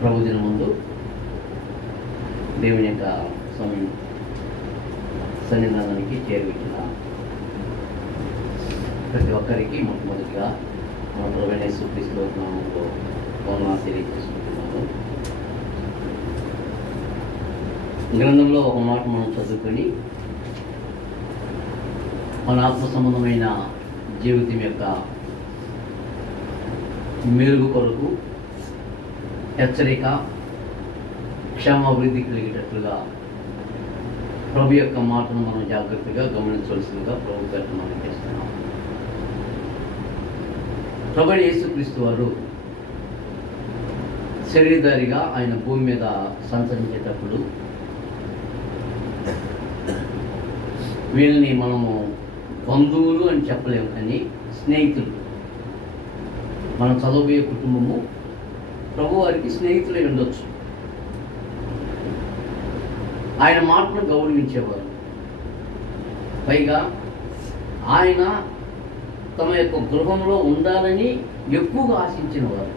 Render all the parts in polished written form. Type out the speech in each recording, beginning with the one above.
ప్రభుదిన ముందు దేవుని యొక్క సన్నిధానానికి చేరువచ్చిన ప్రతి ఒక్కరికి మొట్టమొదటిగా మన ప్రభువైన యేసుక్రీస్తు నామములో వందనాలు తెలియజేసుకుంటున్నాను. గ్రంథంలో ఒక మాట మనం చదువుకొని మన ఆత్మ సంబంధమైన జీవితం యొక్క మెరుగు కొరకు హెచ్చరిక క్షేమాభివృద్ధి కలిగేటట్లుగా ప్రభు యొక్క మాటను మనం జాగ్రత్తగా గమనించవలసిందిగా ప్రభు గారిని మనం చేస్తున్నాం. ప్రభువైన యేసుక్రీస్తు వారు శరీరధారిగా ఆయన భూమి మీద సంచరించేటప్పుడు వీళ్ళని మనము బంధువులు అని చెప్పలేము, కానీ స్నేహితులు. మనం చదవబోయే కుటుంబము ప్రభు వారికి స్నేహితులై ఉండొచ్చు. ఆయన మాటను గౌరవించేవారు. పైగా ఆయన తమ యొక్క గృహంలో ఉండాలని ఎక్కువగా ఆశించిన వారు.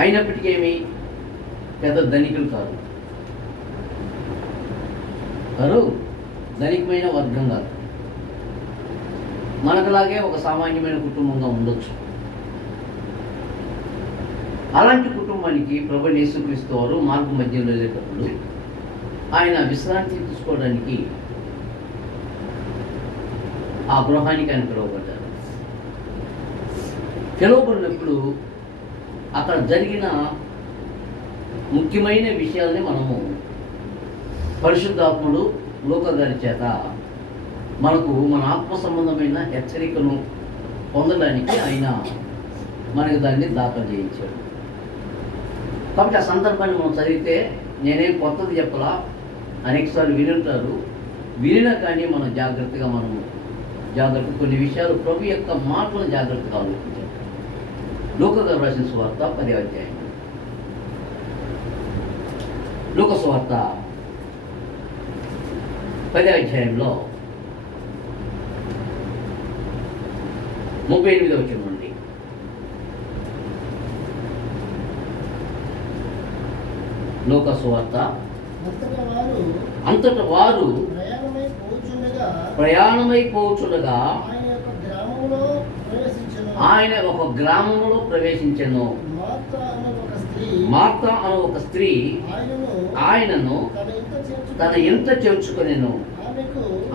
అయినప్పటికేమీ పెద్ద ధనికులు కాదు, ధనికమైన వర్గం కాదు. మనకులాగే ఒక సామాన్యమైన కుటుంబంగా ఉండొచ్చు. అలాంటి కుటుంబానికి ప్రభువైన యేసుక్రీస్తు వారు మార్గ మధ్యలో వెళ్ళేటప్పుడు ఆయన విశ్రాంతి తీసుకోవడానికి ఆ గృహానికి ఆయన పిలువబడ్డారు. పిలువబడినప్పుడు అక్కడ జరిగిన ముఖ్యమైన విషయాల్ని మనము పరిశుద్ధాత్ముడు లూకా గారి చేత మనకు మన ఆత్మ సంబంధమైన హెచ్చరికను పొందడానికి ఆయన మనకు దాన్ని దాఖలు చేయించాడు. కాబట్టి ఆ సందర్భాన్ని మనం చదివితే నేనేం కొత్తది చెప్పలా, అనేకసార్లు వినుంటారు. వినినా కానీ మనం జాగ్రత్తగా కొన్ని విషయాలు ప్రభు యొక్క మాటలను జాగ్రత్తగా ఆలోచించాలి. లూకా గారు రాసిన సువార్త 10వ అధ్యాయం. లూకా సువార్త 10వ అధ్యాయంలో 38వ వచనం నుండి లూకా సువార్త. అంతట వారు ప్రయాణమై పోచుండగా ఆయన ఒక గ్రామంలో ప్రవేశించెను. మార్తా అను ఒక స్త్రీ ఆయనను తన ఇంట చేర్చుకొనెను.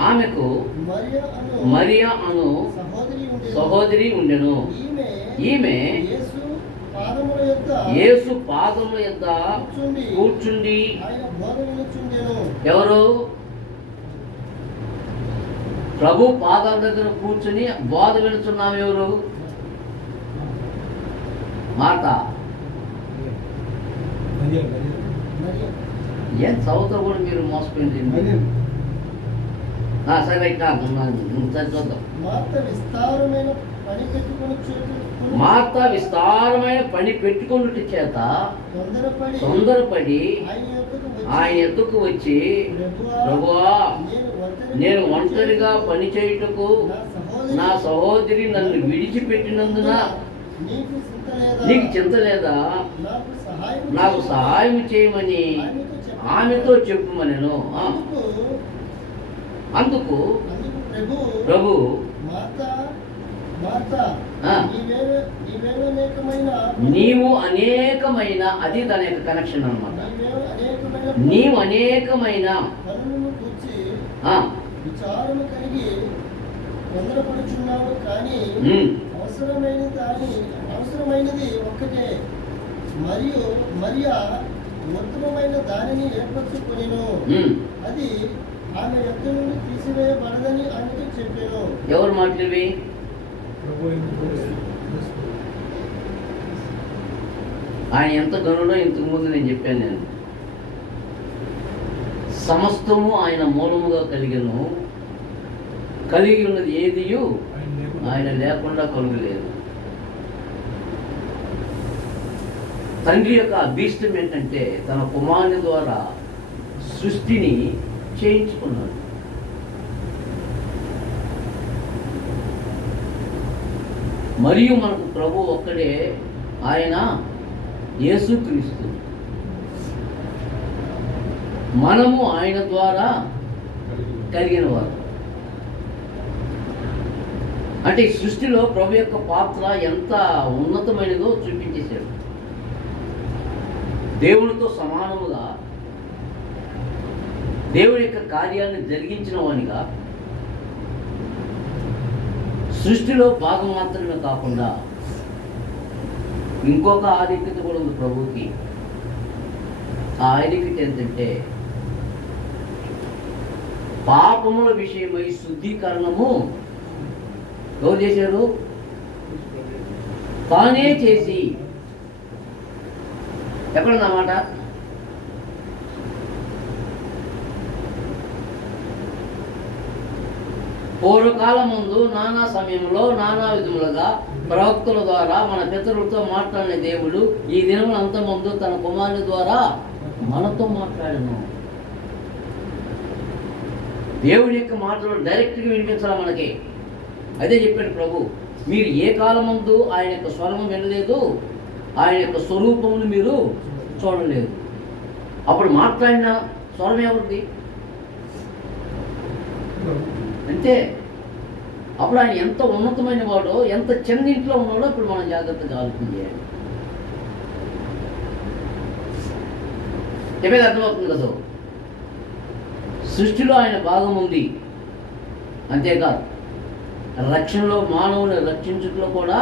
ఆమెకు మరియా అను సహోదరి ఉండెను. ఈమె యేసు పాదముల యొద్ద కూర్చుండి ఎవరు? ప్రభు పాదాల దగ్గర కూర్చుని బోధ వినుచున్నాము. ఎవరు? మార్త. ఏం చదువుతా కూడా మీరు మోసపోయింది. సరే చూద్దాం. మార్త విస్తారమైన పని పెట్టుకున్నట్టు చేత తొందరపడి ఆయన ఎద్దుకు వచ్చి, ప్రభువా, నేను ఒంటరిగా పని చేయుటకు నా సహోదరి నన్ను విడిచిపెట్టినందున నీకు చింత లేదా? నాకు సహాయం చేయమని ఆమెతో చెప్పుమనెను. అందుకు ప్రభు, నీవు అనేకమైన, అది దాని యొక్క కనెక్షన్ అన్నమాట. నీవు అనేకమైన అవసరమైనది ఒక్కటే, మరియు మరియా ఉత్తమమైన దానిని ఏర్పరచుకొనెను. అది ఆమె యొక్క నుండి తీసివేయబడదని ఆమెకు చెప్పాను. ఎవరు మాట్లాడి? ఆయన ఎంత గనుడో ఇంతకు ముందు నేను చెప్పాను. నేను సమస్తము ఆయన మూలముగా కలిగి ఉన్నది ఏదియు ఆయన లేకుండా కలుగలేదు. తండ్రి యొక్క అభీష్టం ఏంటంటే తన కుమారుని ద్వారా సృష్టిని చేయించుకున్నాడు. మరియు మనకు ప్రభు ఒక్కడే, ఆయన యేసుక్రీస్తు. మనము ఆయన ద్వారా కలిగిన వారు. అంటే ఈ సృష్టిలో ప్రభు యొక్క పాత్ర ఎంత ఉన్నతమైనదో చూపించేశాడు. దేవునితో సమానముగా దేవుడి యొక్క కార్యాన్ని జరిగించిన వానిగా, సృష్టిలో భాగం మాత్రమే కాకుండా ఇంకొక ఆధిక్యత కూడా ఉంది ప్రభువుకి. ఆ ఆధిక్యత ఏంటంటే పాపముల విషయమై శుద్ధీకరణము ఎవరు చేశారు? తానే చేసి. ఎక్కడుందన్నమాట? పూర్వకాలం ముందు నానా సమయంలో నానా విధములుగా ప్రవక్తల ద్వారా మన పితరులతో మాట్లాడిన దేవుడు ఈ దినముల అంతమందు తన కుమారుని ద్వారా మనతో మాట్లాడను. దేవుడి యొక్క మాటలు డైరెక్ట్గా వినిపించాలి మనకి. అదే చెప్పాడు ప్రభు, మీరు ఏ కాలమందు ఆయన యొక్క స్వరము వినలేదు, ఆయన యొక్క స్వరూపమును మీరు చూడలేదు. అప్పుడు మాట్లాడిన స్వరం ఎవరిది? అంతే. అప్పుడు ఆయన ఎంత ఉన్నతమైన వాడో, ఎంత చిన్న ఇంట్లో ఉన్నాడో ఇప్పుడు మనం జాగ్రత్తగా ఆలోచన చేయాలి. చెప్పేది అర్థమవుతుంది కదా? సృష్టిలో ఆయన భాగం ఉంది. అంతేకాదు రక్షణలో, మానవుని రక్షించుటలో కూడా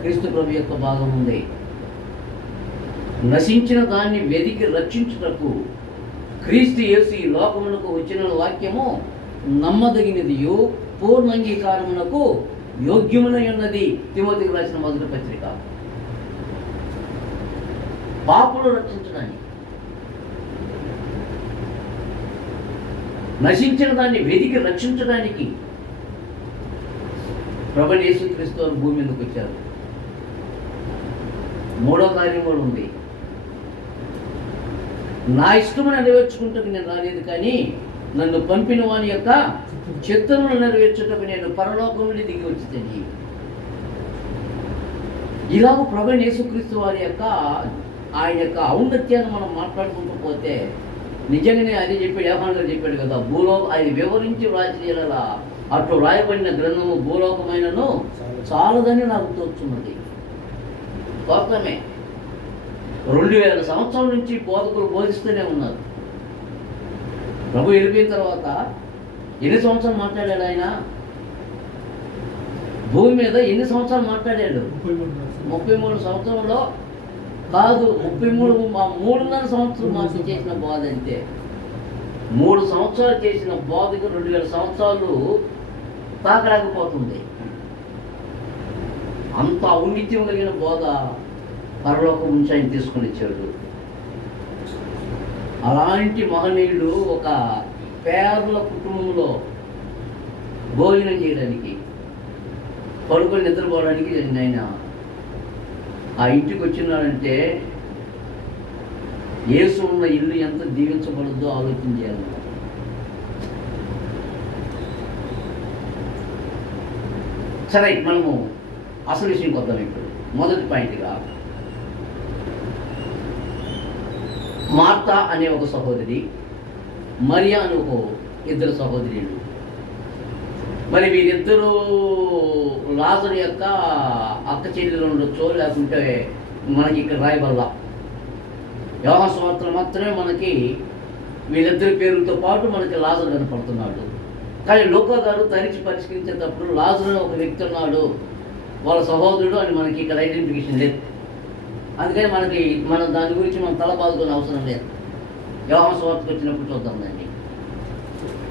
క్రీస్తు ప్రభు యొక్క భాగం ఉంది. నశించిన దాన్ని వెదికి రక్షించుటకు క్రీస్తు యేసు ఈ లోకమునకు వచ్చిన వాక్యము నమ్మదగినదియు పూర్ణంగీకారమునకు యోగ్యమునై ఉన్నది. తిమోతికి రాసిన మొదటి పత్రిక. పాపులు రక్షించడానికి, నశించిన దాన్ని వెదికి రక్షించడానికి ప్రభువు యేసుక్రీస్తు వారు భూమి మీదకి వచ్చారు. మూడో కార్యం కూడా ఉంది. నా ఇష్టము నెరవేర్చుకుంటకు నేను రాలేదు, కానీ నన్ను పంపిన వాని యొక్క చిత్తమును నెరవేర్చుటకు నేను పరలోకం నుండి దిగి వచ్చింది. ఇలాగ ప్రభువు యేసుక్రీస్తు వారి యొక్క ఆయన యొక్క ఔన్నత్యాన్ని మనం మాట్లాడుకుంటూ పోతే నిజంగానే అది చెప్పాడు, యోహాను గారు చెప్పాడు కదా, ఆయన వివరించి వ్రాసిలా అట్లు రాయబడిన గ్రంథము భూలోకమైనను చాలదని నాకు తోచున్నది. వాస్తవమే. 2000 సంవత్సరాల నుంచి బోధకులు బోధిస్తూనే ఉన్నారు. ప్రభు వెళ్ళిపోయిన తర్వాత ఎన్ని సంవత్సరాలు మాట్లాడాడు ఆయన? భూమి మీద ఎన్ని సంవత్సరాలు మాట్లాడాడు? 33 సంవత్సరంలో కాదు, 3.5 సంవత్సరం మాకు చేసిన బోధ అంతే. 3 సంవత్సరాలు చేసిన బోధకు 2000 సంవత్సరాలు తాకలేకపోతుంది. అంత ఔన్నత్యం కలిగిన బోధ పరలోకం నుంచి ఆయన తీసుకొని వచ్చాడు. అలాంటి మహనీయుడు ఒక పేదల కుటుంబంలో భోజనం చేయడానికి, పడుకొని నిద్రపోవడానికి ఆయన ఆ ఇంటికి వచ్చినాడంటే యేసు ఉన్న ఇల్లు ఎంత దీవించబడద్దో ఆలోచన చేయాలి. సరే, మనము అసలు విషయంకి వద్దాం. ఇప్పుడు మొదటి పాయింట్గా మార్తా అనే ఒక సహోదరి, మరియా అనే ఒక ఇద్దరు సహోదరులు. మరి వీరిద్దరూ లాజరు యొక్క అక్క చెల్లెలు ఉండొచ్చు, లేకుంటే మనకి ఇక్కడ రాయబల్లా యోహాను సువార్తలో మాత్రమే మనకి వీళ్ళిద్దరి పేరుతో పాటు మనకి లాజరు కనపడుతున్నాడు. కానీ లూకా గారు తరిచి పరిష్కరించేటప్పుడు లాజరు ఒక వ్యక్తి ఉన్నాడు, వాళ్ళ సహోదరుడు అని మనకి ఇక్కడ ఐడెంటిఫికేషన్ లేదు. అందుకని మనం దాని గురించి మనం తలబాదుకునే అవసరం లేదు. యోహాను సువార్తకు వచ్చినప్పుడు చూద్దాం దాన్ని.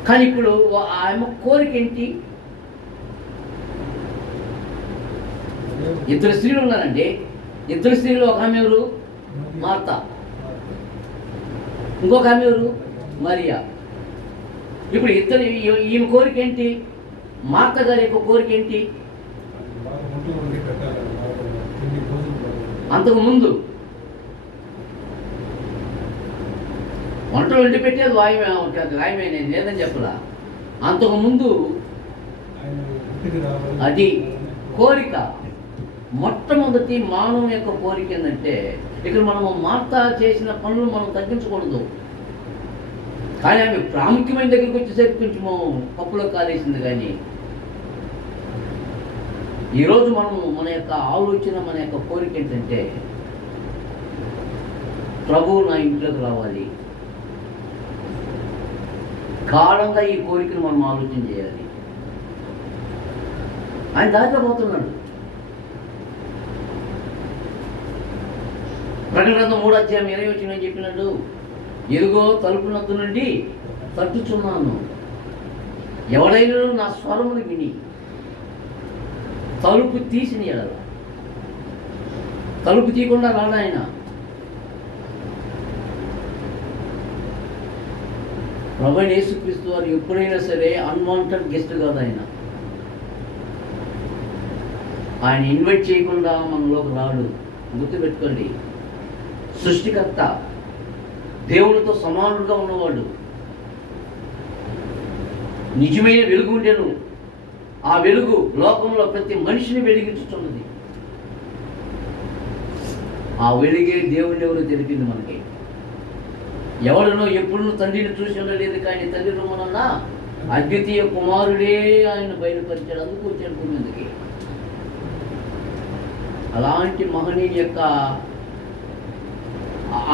కానీ ఇప్పుడు ఆమె కోరిక ఏంటి? ఇద్దరు స్త్రీలు ఉన్నారండి. ఇద్దరు స్త్రీలు, ఒక ఆమె ఎవరు? మార్తా. ఇంకొక ఆమె ఎవరు? మరియా. ఇప్పుడు ఇద్దరు, ఈమె కోరిక ఏంటి? మార్తా గారి యొక్క కోరిక ఏంటి? అంతకు ముందు వంటలు వండి పెట్టేది వాయమే, నేను లేదని చెప్పలా. అంతకు ముందు అది కోరిక, మొట్టమొదటి మానవం యొక్క కోరిక ఏంటంటే, ఇక్కడ మనము మార్తా చేసిన పనులు మనం తగ్గించకూడదు. కానీ ఆమె ప్రాముఖ్యమైన దగ్గరికి వచ్చేసరికి కొంచెము పప్పులో కాలేసింది. కానీ ఈరోజు మనము మన యొక్క ఆలోచన, మన యొక్క కోరిక ఏంటంటే, ప్రభువు నా ఇంట్లోకి రావాలి. కాలంగా ఈ కోరికను మనం ఆలోచన చేయాలి. ఆయన దాంట్లో పోతున్నాడు. ప్రకటన 3:20 చెప్పినట్టు, ఎదుగో తలుపు నద్దు నుండి తట్టుచున్నాను, ఎవడైనా నా స్వరమును విని తలుపు తీసిన ఎడల. తలుపు తీయకుండా రాడు ఆయన. ప్రభువైన యేసుక్రీస్తు వారు ఎప్పుడైనా సరే అన్వాంటెడ్ గెస్ట్ కాదు ఆయన. ఆయన ఇన్వైట్ చేయకుండా మనలోకి రాడు. గుర్తుపెట్టుకోండి, సృష్టికర్త, దేవునితో సమానుడుగా ఉన్నవాడు, నిజమైన వెలుగు ఉండెను. ఆ వెలుగు లోకంలో ప్రతి మనిషిని వెలిగించుతున్నది. ఆ వెలుగే దేవుని ఎవరు తెలిపింది మనకి. ఎవడనో ఎప్పుడు తండ్రిని చూసి ఉండలేదు, కానీ తండ్రి రూపమున అద్వితీయ కుమారుడే ఆయన బయలుపరిచాడు. అందుకు వచ్చాడు భూమి మీదకి. అలాంటి మహనీయుని యొక్క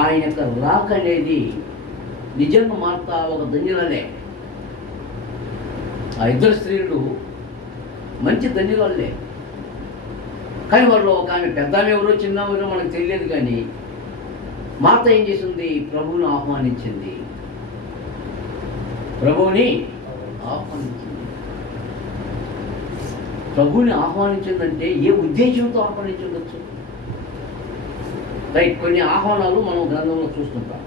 ఆయన యొక్క రాక అనేది నిజంగా మార్తా ఒక ధన్యురాలే. ఆ ఇద్దరు స్త్రీలు మంచి ధన్యురాలే. కానీ వాళ్ళు ఒక ఆమె పెద్దామె ఎవరో చిన్నవారో మనకు తెలియదు. కానీ మార్త ఏం చేసింది? ప్రభువుని ఆహ్వానించింది. ప్రభువుని ఆహ్వానించిందంటే ఏ ఉద్దేశంతో ఆహ్వానించవచ్చు? రైట్, కొన్ని ఆహ్వానాలు మనం గ్రంథంలో చూస్తుంటాం.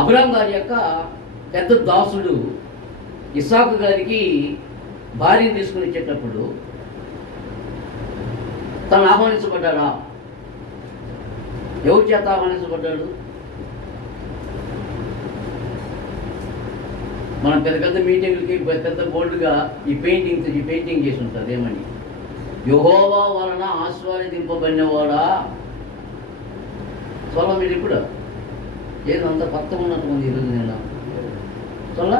అబ్రాహాం గారి యొక్క పెద్ద దాసుడు ఇస్సాకు గారికి భార్యను తీసుకుని ఇచ్చేటప్పుడు తను ఆహ్వానించబడ్డాడా? ఎవరి చేత ఆహ్వానించబడ్డాడు? మనం పెద్ద పెద్ద మీటింగ్లకి పెద్ద బోర్డుగా ఈ పెయింటింగ్ చేసి ఉంటుంది. ఏమని? యెహోవా వలన ఆశీర్వదింపబడినవాడా. చల్ల మీరు ఇప్పుడు ఏదో అంత కొత్తగా ఉన్నట్టుంది ఈరోజు. నేను చల్ల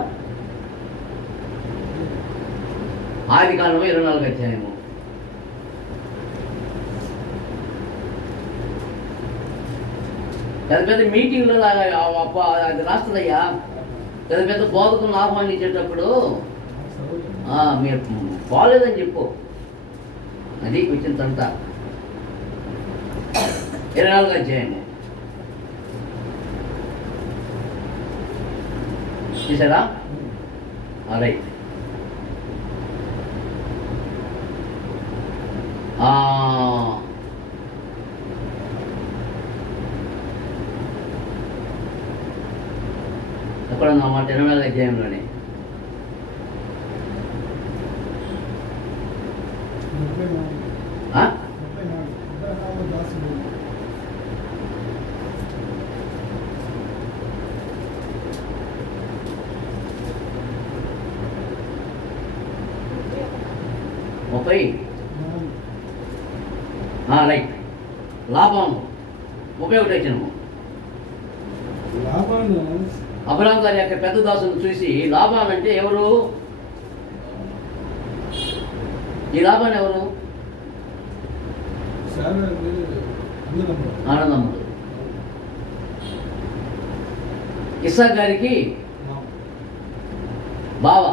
ఆదికాండము 24వ అధ్యాయము. పెద్ద పెద్ద మీటింగ్లో అది రాస్తుందయ్యా. పెద్ద పెద్ద బోధకులను ఆహ్వానించేటప్పుడు మీరు పోలేదని చెప్పు. అది వచ్చిన తంట. 24వ అధ్యాయము చూసారా? రైట్. ఎక్కడ అన్నమాట? 24వ అధ్యాయంలోనే. రైట్. లాభాను 31వ వచనము. అబ్రాహాం గారి యొక్క పెద్ద దాసును చూసి, లాబాన్ అంటే ఎవరు? ఈ లాబాన్ ఎవరు? ఆనందముడు. ఇస్సాకు గారికి బావ,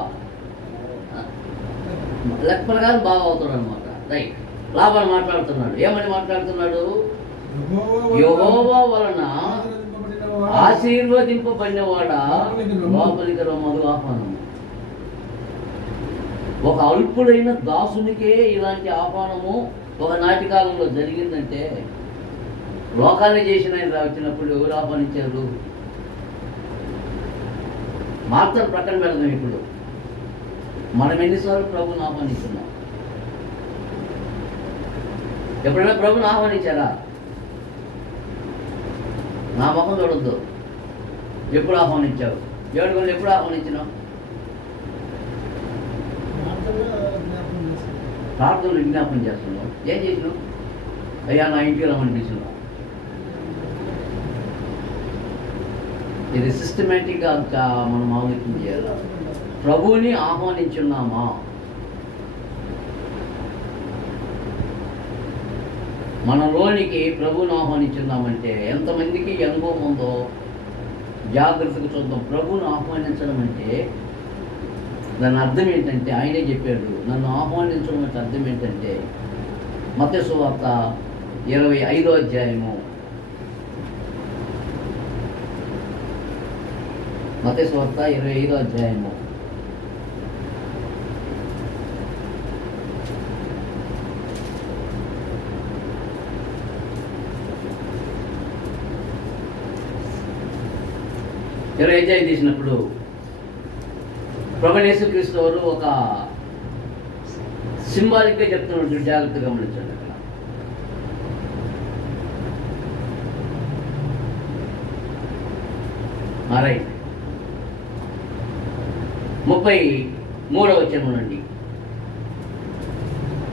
లెక్క ప్రకారం బావ అవుతాడు అనమాట. రైట్. లాబాన్ మాట్లాడుతున్నాడు. ఏమని మాట్లాడుతున్నాడు? యెహోవా వలన ఆశీర్వదింపబడినవాడా లోపలికి రమ్మదు ఆహ్వానం. ఒక అల్పుడైన దాసునికే ఇలాంటి ఆహ్వానము ఒకనాటి కాలంలో జరిగిందంటే, లోకాన్ని చేసిన ఆయన వచ్చినప్పుడు ఎవరు ఆహ్వానించారు? మార్తను ప్రక్కన పెడదాం. ఇప్పుడు మనం ఎన్నిసార్లు ప్రభుని ఆహ్వానిస్తున్నాం? ఎప్పుడైనా ప్రభుని ఆహ్వానించారా? నా ముఖం చూడొద్దు. ఎప్పుడు ఆహ్వానించావు? 7 గంటలు ఎప్పుడు ఆహ్వానించినావు? ప్రార్థనలు విజ్ఞాపనం చేస్తున్నావు. ఏం చేసినావు? అయ్యా నా ఇంటికి రమ్మని పిలిచినావు. ఇది సిస్టమేటిక్గా మనం ఆలోచన చేయాలి. ప్రభువుని ఆహ్వానించున్నామా? మనలోనికి ప్రభువుని ఆహ్వానించున్నామంటే ఎంతమందికి అనుభవం ఉందో జాగ్రత్తగా చూద్దాం. ప్రభువుని ఆహ్వానించడం అంటే దాని అర్థం ఏంటంటే ఆయనే చెప్పాడు. నన్ను ఆహ్వానించడం అంటే అర్థం ఏంటంటే మత్తయి సువార్త 25వ అధ్యాయము, మత్తయి సువార్త 25వ అధ్యాయము 25 తీసినప్పుడు ప్రభువైన యేసుక్రీస్తు వారు ఒక సింబాలిక్గా చెప్తున్నట్టు జాగ్రత్తగా గమనించండి. అక్కడ రైట్ 33వ వచనం నుండి.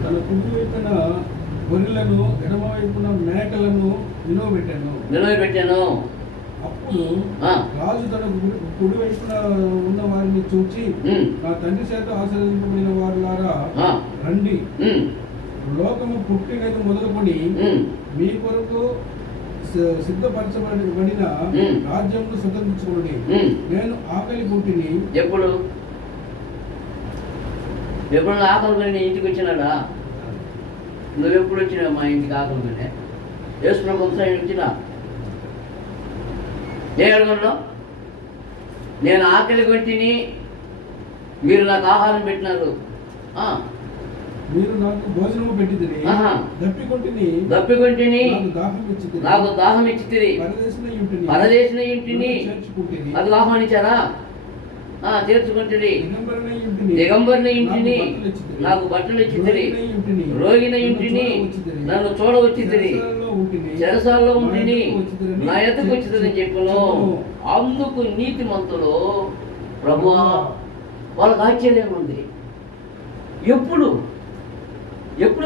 తన కుడి వైపున గొర్రెలను ఎడమ వైపున మేకలను నిలవబెట్టాను. అప్పుడు రాజు తన కుడి వైపున ఉన్న వారిని చూచి, నా తండ్రి చేత ఆశీర్వదింపబడిన వారులారా రండి, లోకము పుట్టినది మొదలుకొని మీ కొరకు సిద్ధపరచబడిన రాజ్యమును స్వతంత్రించుకోండి. నేను ఆకలి పుట్టిని. ఎప్పుడు ఆకలి కొని ఇంటికి వచ్చినాడా? నువ్వెప్పుడు వచ్చినావు మా ఇంటికి ఆకలి కొని? యేసు ప్రభు వచ్చినా ఏ అడగంలో నేను ఆకలి కొట్టిని, మీరు నాకు ఆహారం పెట్టినారు, మీరు నాకు భోజనము పెట్టితిరి, దప్పికొంటిని, నాకు దాహం ఇచ్చితిరి, పరదేశిన ఇంటిని అది ఆహ్వానించారా? చేర్చుకుంటుంది. దిగంబరిన ఇంటిని నాకు బట్టలు ఇచ్చితిరి, రోగిన ఇంటిని నన్ను చూడవచ్చితిరి, చెరసాల్లో ఉంటిని నా ఎద్దకు వచ్చిందని చెప్పను. అందుకు నీతిమంతులు ప్రభువా, వాళ్ళకి ఆశ్చర్యం ఉంది. ఎప్పుడు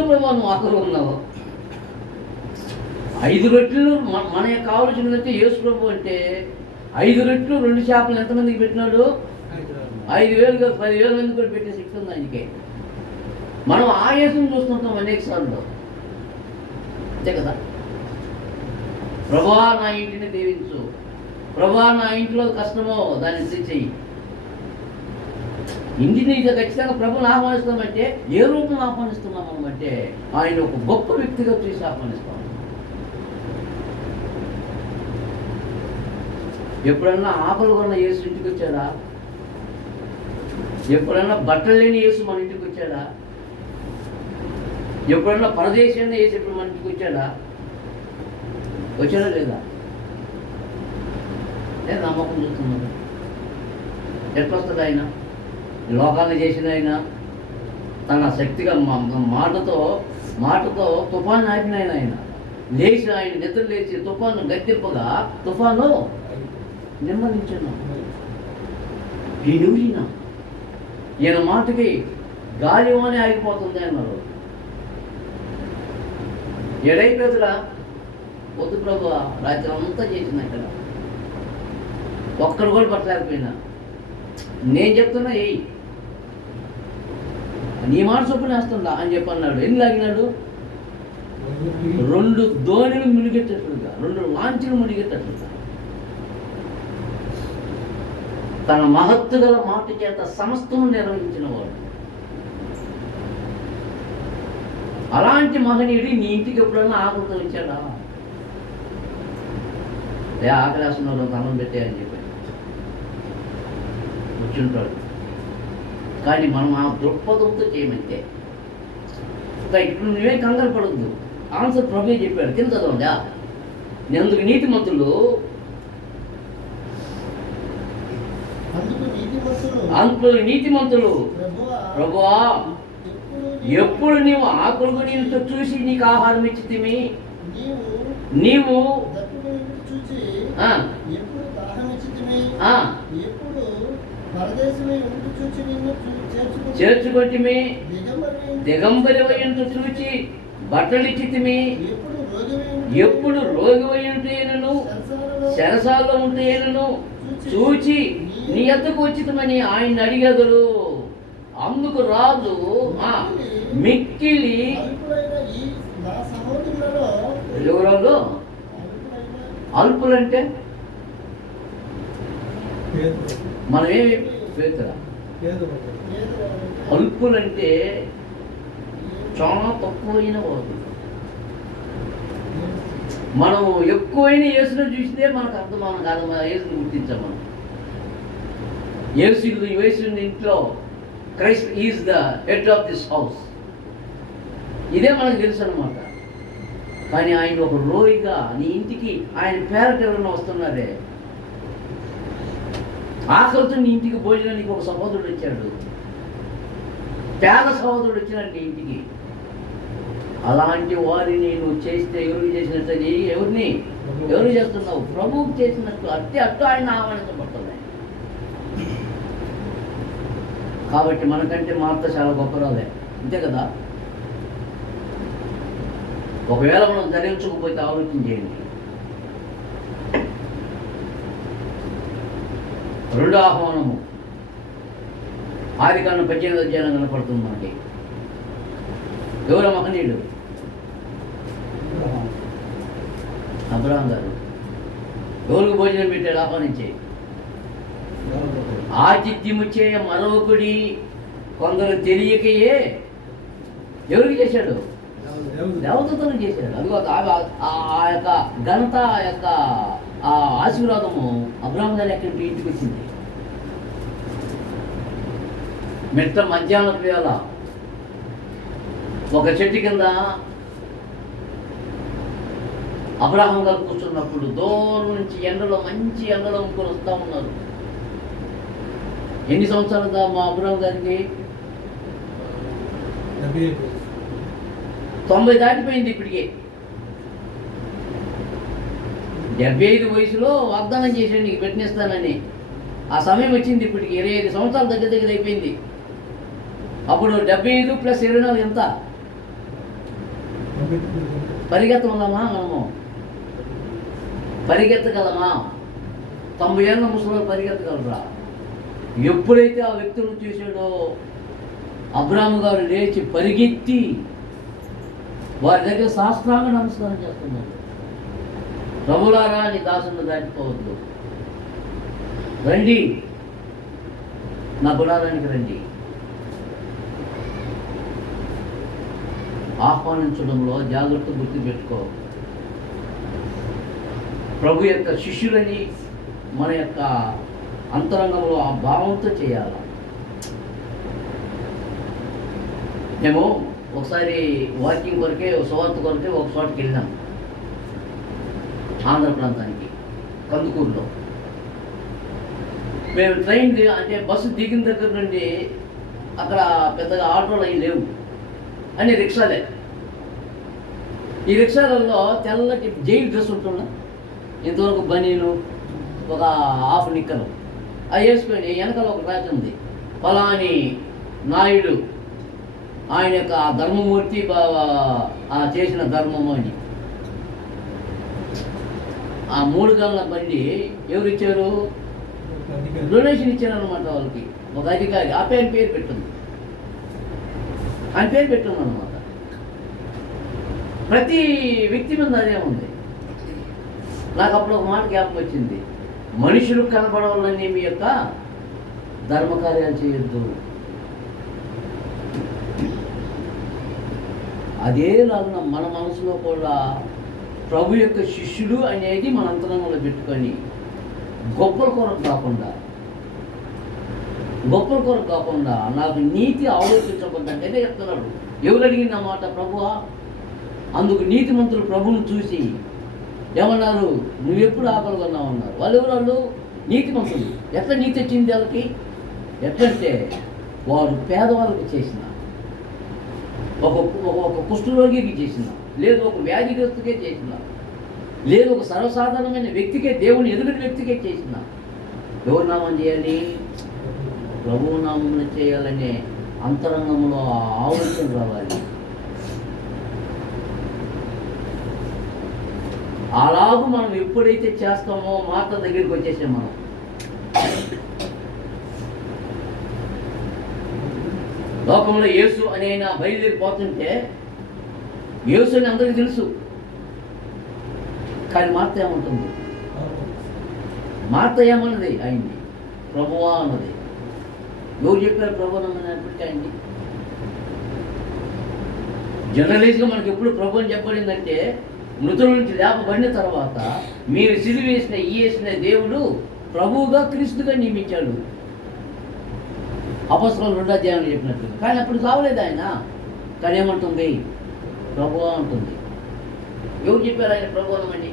ప్రభువా నువ్వు ఆకలి ఉన్నావు? 5 రొట్టెలు మనకి కావలసినదంటే యేసు ప్రభు అంటే 5 రొట్టెలు 2 చేపలు ఎంతమందికి పెట్టినాడు? 5,000 కాదు 10,000 మంది కూడా పెట్టే శక్తి ఉంది ఆయనకే. మనం ఆ యేసుని చూస్తుంటాం అనేక సార్లు, అంతే కదా. ప్రభువా నా ఇంటిని దీవించు, ప్రభువా నా ఇంట్లో కష్టమో దాన్ని చెయ్యి. ఇంటిని ఖచ్చితంగా ప్రభుని ఆహ్వానిస్తామంటే ఏ రూపంలో ఆహ్వానిస్తున్నాం మనం అంటే ఆయన ఒక గొప్ప వ్యక్తిగా చూసి ఆహ్వానిస్తాం. ఎప్పుడన్నా ఆకలి కొన్న యేసు ఇంటికి వచ్చాడా? ఎప్పుడన్నా బట్టలు లేని యేసు మన ఇంటికి వచ్చాడా? ఎప్పుడన్నా పరదేశంలో యేసు ఎప్పుడు మన ఇంటికి వచ్చాడా? వచ్చాడా లేదా? నేను నమ్మకం చూస్తున్నాను. ఎట్లా వస్తుంది ఆయన? లోకాన్ని చేసిన ఆయన తన శక్తిగా మాటతో తుఫాను ఆపిన ఆయన లేచి, ఆయన నిద్ర లేచి తుఫాను గద్దెప్పగా తుఫాను నెమ్మదించాను. ఈయన మాటకి గాలివానే ఆగిపోతుంది అన్నారు. ఎడైపోతురా వద్దు ప్రభు, రాత్రి అంతా చేసింది అక్కడ, ఒక్కడు కూడా పట్టలేకపోయినా. నేను చెప్తున్నా ఏయ్ నీ మాట చొప్పున వేస్తుందా అని చెప్పి అన్నాడు. ఎన్ని లాగినాడు? 2 దోణిలు మునిగేటట్లుగా, 2 లాంఛీలు మునిగేటట్లుగా తన మహత్తు గల మాట చేత సమస్తము నిర్వహించిన వాడు. అలాంటి మహనీయుడు నీ ఇంటికి ఎప్పుడన్నా ఆకలితో వచ్చాడా? ఆకలి వేస్తున్నారు అన్నం పెట్టే అని చెప్పి వచ్చుంటాడు. కానీ మనం ఆ దృక్పథంతో చేయమంటే ఇప్పుడు నువ్వే కంగారు పడద్దు. ఆన్సర్ ప్రభు చెప్పాడు. కింద చదవండి. అందుకు నీతిమంతులు ప్రభువా, ఎప్పుడు నీవు ఆకలిగా నీతో చూసి నీకు ఆహారం ఇచ్చితిమి, నీవు చేర్చుకొంటిమి, దిగంబరివైనట్టు చూచి బట్టలిచ్చితిమి. ఎప్పుడు రోగివైనను చెరసాలలో ఉంటేనను చూచి నీ ఎద్దకు వచ్చితమని ఆయన అడిగెదరు. అందుకు రాజు మిక్కిలి ఎవరో అల్పులంటే మనమేమి పేతురా అల్పులంటే చాలా తక్కువైన వాడు. మనం ఎక్కువైన యేసును చూస్తే మనకు అర్థం కాదు, మన యేసుని గుర్తించాం. మనం యేసుని ఇంట్లో Christ is the head of this house, ఇదే మనకు తెలుసు అనమాట. కానీ ఆయన ఒక రోయిగా నీ ఇంటికి ఆయన పేరట ఎవరైనా వస్తున్నారే, ఆకలితో నీ ఇంటికి భోజనానికి ఒక సహోదరుడు వచ్చాడు, పేద సహోదరుడు వచ్చినాడు నీ ఇంటికి. అలాంటి వారిని నువ్వు చేస్తే ఎవరికి చేసినట్టు ఎవరు చేస్తున్నావు? ప్రభువుకి చేసినట్టు అట్టు ఆయన ఆహ్వానించబడుతుంది. కాబట్టి మనకంటే మార్త చాలా గొప్పరాలే, అంతే కదా. ఒకవేళ మనం ధరించకపోతే ఆలోచన చేయండి. రెండో ఆహ్వానము ఆదికాండం 18వ అధ్యాయం కనపడుతుంది మనకి. ఎవరో మహనీయుడు అబ్రహాం గారు ఎవరికి భోజనం పెట్టాడు? ఆహ్వానించే ఆతిథ్యము చేయ మరొకడి కొందరు తెలియకయే ఎవరికి చేశాడు? దేవతలను చేశాడు. అదిగో ఆ యొక్క ఘనత, ఆ యొక్క ఆ ఆశీర్వాదము అబ్రహాం గారు ఎక్కడికి ఇంటికి వచ్చింది. మిట్ట మధ్యాహ్నం వేళ ఒక చెట్టు కింద అబ్రహాం గారు కూర్చున్నప్పుడు దూరం నుంచి ఎండలో, మంచి ఎండలో ఇంకొని వస్తూ ఉన్నారు. ఎన్ని సంవత్సరాలు మా అబ్రహాం గారికి? 90 దాటిపోయింది ఇప్పటికే. 75 వయసులో వాగ్దానం చేశాడు నీకు పెట్టినిస్తానని. ఆ సమయం వచ్చింది. ఇప్పటికి 25 సంవత్సరాలు దగ్గర అయిపోయింది. అప్పుడు 75 + 24 ఎంత? పరిగెత్తగలమా? మనము పరిగెత్తగలమా? 90 ఏళ్ళ ముసలి పరిగెత్తగలరా? ఎప్పుడైతే ఆ వ్యక్తులను చూశాడో అబ్రాహాము గారు లేచి పరిగెత్తి వారి దగ్గర శాస్త్రాంగ నమస్కారం చేస్తున్నారు. ప్రభులారా, నీ దాసును దాటిపోవద్దు, రండి, నా గుడారానికి రండి. ఆహ్వానించడంలో జాగ్రత్త గుర్తుపెట్టుకో. ప్రభు యొక్క శిష్యులని మన యొక్క అంతరంగంలో ఆ భావంతో చేయాలి. మేము ఒకసారి వాకింగ్ కొరకే, సువార్త కొరకే ఒక చోటుకి వెళ్ళాం, ఆంధ్ర ప్రాంతానికి, కందుకూరులో. మేము ట్రైన్ అంటే బస్సు దిగిన దగ్గర నుండి అక్కడ పెద్దగా ఆటోలు అవి లేవు, అన్ని రిక్షాలే. ఈ రిక్షాలలో తెల్లటి జైలు డ్రెస్ ఉంటున్నా, ఇంతవరకు బనీను, ఒక హాఫ్ నిక్కరు అవి వేసుకొని వెనకాల ఒక రాజు ఉంది, ఫలాని నాయుడు ఆయన యొక్క ధర్మమూర్తి చేసిన ధర్మము అని. ఆ 3 గంటల బండి ఎవరు ఇచ్చారు? డొనేషన్ ఇచ్చారనమాట వాళ్ళకి, ఒక అధికారి. ఆ పేరు పెట్టింది, ఆయన పేరు పెట్టింది అనమాట. ప్రతి వ్యక్తి మీద అదే ఉంది. నాకు అప్పుడు ఒక మాట జ్ఞాపకం వచ్చింది, మనుషులు కనపడవాలని మీ యొక్క ధర్మకార్యాలు చేయొద్దు. అదేలాగా మన మనసులో కూడా ప్రభు యొక్క శిష్యుడు అనేది మన అంతరంగంలో పెట్టుకొని గొప్పల కొరకు కాకుండా నాకు నీతి ఆలోచించబడ్డంటే చెప్తున్నాడు. ఎవరు అడిగిన మాట? ప్రభువా. అందుకు నీతిమంతులు ప్రభువును చూసి ఏమన్నారు? నువ్వెప్పుడు ఆకలిగా ఉన్నావు. వాళ్ళు ఎవరు? నీతిమంతులు. ఎట్లా నీతి వచ్చింది వాళ్ళకి? ఎట్లంటే వారు పేదవాళ్ళకి చేసిన, ఒక కుష్ఠరోగికి చేసిన, లేదు ఒక వ్యాధిగ్రస్తుకే చేసిన, లేదు ఒక సర్వసాధారణమైన వ్యక్తికే, దేవుని ఎదుగుని వ్యక్తికే చేసిన. ఎవరు నామం చేయాలి? ప్రభువు నామం చేయాలనే అంతరంగంలో ఆ ఆలోచన రావాలి. అలాగూ మనం ఎప్పుడైతే చేస్తామో మార్త దగ్గరికి వచ్చేసాం మనం. లోకంలో యేసు అని ఆయన బయలుదేరిపోతుంటే యేసు అని అందరికీ తెలుసు. కానీ మార్త ఏమంటుంది? మార్త ఏమన్నది? ఆయన్ని ప్రభువా అన్నది. ఎవరు చెప్పారు ప్రభు అన్నప్పటికీ ఆయన్ని? జర్నలిస్ట్గా మనకి ఎప్పుడు ప్రభు అని చెప్పబడిందంటే మృతుల నుంచి లేపబడిన తర్వాత మీరు సిలువ వేసిన దేవుడు ప్రభువుగా క్రీస్తుగా నియమించాడు. అపొస్తలుల 2వ అధ్యాయంలో చెప్పినట్టు. కానీ అప్పుడు కావలేదు ఆయన. కానీ ఏమంటుంది? ప్రభువా అంటుంది. ఎవరు చెప్పారు ఆయన ప్రభు అనమని?